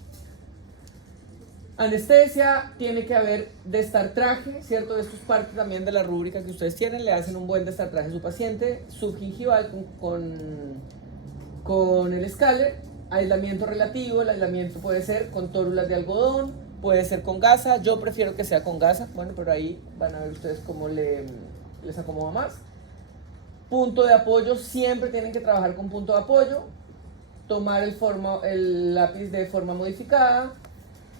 Anestesia, tiene que haber destartraje, ¿cierto? Esto es parte también de la rúbrica que ustedes tienen, le hacen un buen destartraje a su paciente, subgingival con el escáler, aislamiento relativo, el aislamiento puede ser con tórulas de algodón, puede ser con gasa, yo prefiero que sea con gasa, bueno, pero ahí van a ver ustedes cómo les acomoda más. Punto de apoyo, siempre tienen que trabajar con punto de apoyo, tomar el lápiz de forma modificada,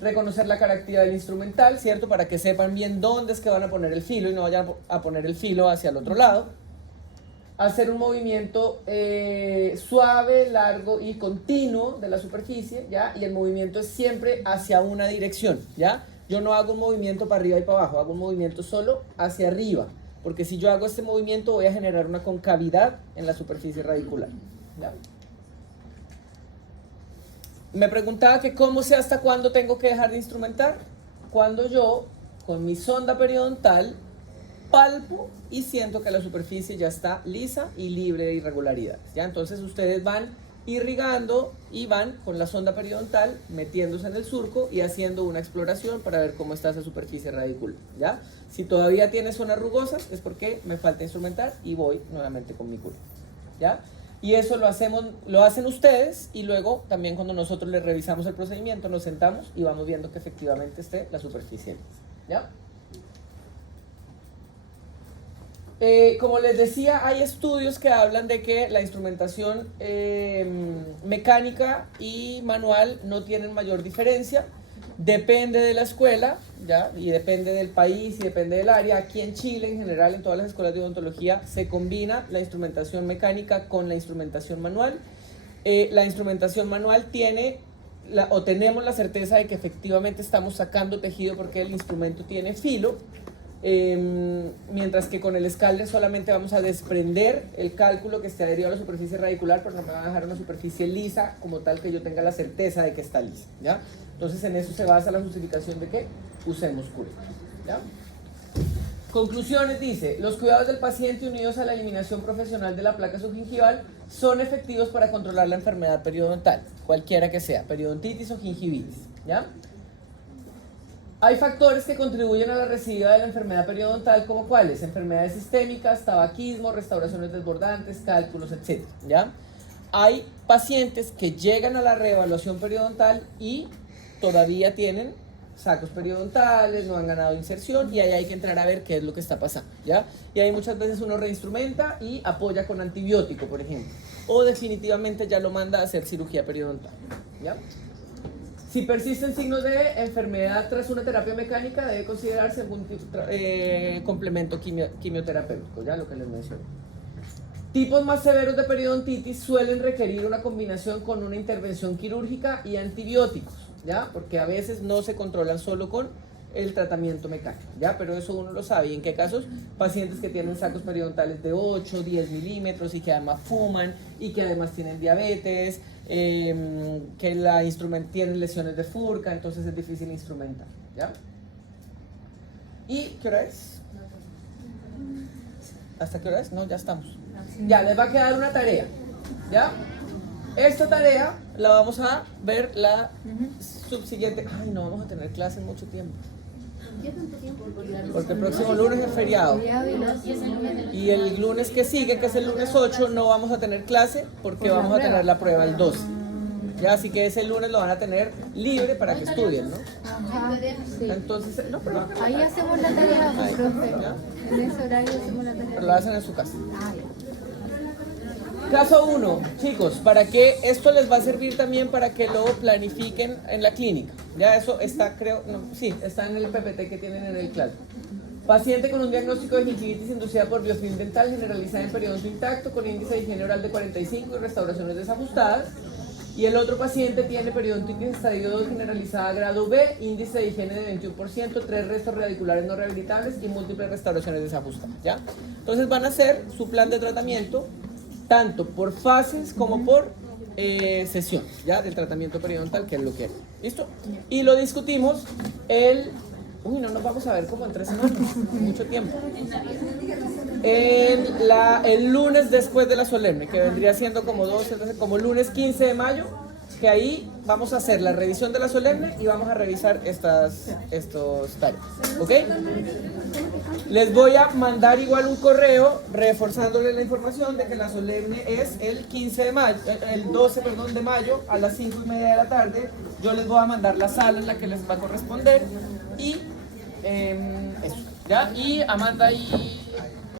reconocer la característica del instrumental, ¿cierto? Para que sepan bien dónde es que van a poner el filo y no vayan a poner el filo hacia el otro lado. Hacer un movimiento suave, largo y continuo de la superficie, ¿ya? Y el movimiento es siempre hacia una dirección, ¿ya? Yo no hago un movimiento para arriba y para abajo, hago un movimiento solo hacia arriba, porque si yo hago este movimiento voy a generar una concavidad en la superficie radicular, ¿ya? Me preguntaba que cómo sé hasta cuándo tengo que dejar de instrumentar. Cuando yo, con mi sonda periodontal, palpo y siento que la superficie ya está lisa y libre de irregularidades, ¿ya? Entonces ustedes van irrigando y van con la sonda periodontal metiéndose en el surco y haciendo una exploración para ver cómo está esa superficie radicular, ¿ya? Si todavía tiene zonas rugosas es porque me falta instrumentar y voy nuevamente con mi cura, ¿ya? Y eso lo hacen ustedes y luego también cuando nosotros les revisamos el procedimiento nos sentamos y vamos viendo que efectivamente esté la superficie lisa, ¿ya? Como les decía, hay estudios que hablan de que la instrumentación mecánica y manual no tienen mayor diferencia. Depende de la escuela, ¿ya? Y depende del país y depende del área. Aquí en Chile, en general, en todas las escuelas de odontología, se combina la instrumentación mecánica con la instrumentación manual. La instrumentación manual tenemos la certeza de que efectivamente estamos sacando tejido porque el instrumento tiene filo. Mientras que con el escalde solamente vamos a desprender el cálculo que esté adherido a la superficie radicular, pero no me va a dejar una superficie lisa como tal que yo tenga la certeza de que está lisa, ¿ya? Entonces en eso se basa la justificación de que usemos curetas, ¿ya? Conclusiones, dice: los cuidados del paciente unidos a la eliminación profesional de la placa subgingival son efectivos para controlar la enfermedad periodontal, cualquiera que sea, periodontitis o gingivitis, ¿ya? Hay factores que contribuyen a la recidiva de la enfermedad periodontal, como cuáles: enfermedades sistémicas, tabaquismo, restauraciones desbordantes, cálculos, etc. ¿Ya? Hay pacientes que llegan a la reevaluación periodontal y todavía tienen sacos periodontales, no han ganado inserción, y ahí hay que entrar a ver qué es lo que está pasando, ¿ya? Y ahí muchas veces uno reinstrumenta y apoya con antibiótico, por ejemplo, o definitivamente ya lo manda a hacer cirugía periodontal, ¿ya? Si persisten signos de enfermedad tras una terapia mecánica, debe considerarse algún complemento quimioterapéutico, ya lo que les mencioné. Tipos más severos de periodontitis suelen requerir una combinación con una intervención quirúrgica y antibióticos, ¿ya? Porque a veces no se controlan solo con el tratamiento mecánico, ¿ya? Pero eso uno lo sabe. ¿Y en qué casos? Pacientes que tienen sacos periodontales de 8, 10 milímetros y que además fuman y que además tienen diabetes, que la tienen lesiones de furca, entonces es difícil instrumentar, ¿ya? ¿Y qué hora es? ¿Hasta qué hora es? No, ya estamos. Ya, les va a quedar una tarea, ¿ya? Esta tarea la vamos a ver la subsiguiente. Ay, no vamos a tener clase en mucho tiempo. ¿Qué tanto tiempo? Porque el próximo lunes es feriado. Y el lunes que sigue, que es el lunes 8, no vamos a tener clase porque vamos a tener la prueba el 12. Ya, así que ese lunes lo van a tener libre para que estudien, ¿no? Ajá, sí. Entonces, no, pero Ahí hacemos la tarea, Ahí, profe. ¿ya? En ese horario hacemos la tarea. pero la hacen en su casa. Ah, ya. Caso 1, chicos, para que esto les va a servir también para que lo planifiquen en la clínica. Ya eso está, creo, no, sí, está en el PPT que tienen en el clase. Paciente con un diagnóstico de gingivitis inducida por biofilm dental generalizada en periodonto intacto con índice de higiene oral de 45 y restauraciones desajustadas. Y el otro paciente tiene periodontitis estadio 2 generalizada grado B, índice de higiene de 21%, 3 restos radiculares no rehabilitables y múltiples restauraciones desajustadas, ¿ya? Entonces van a hacer su plan de tratamiento tanto por fases como por sesiones, ¿ya? Del tratamiento periodontal, que es lo que es. ¿Listo? Y lo discutimos Uy, no nos vamos a ver como en 3 semanas, mucho tiempo. El lunes después de la solemne, que vendría siendo como lunes 15 de mayo, que ahí vamos a hacer la revisión de la solemne y vamos a revisar estos tareas, ¿ok? Les voy a mandar igual un correo reforzándoles la información de que la solemne es el 15 de mayo, el 12, perdón, de mayo a las 5:30 de la tarde. Yo les voy a mandar la sala en la que les va a corresponder y eso, ¿ya? Y Amanda y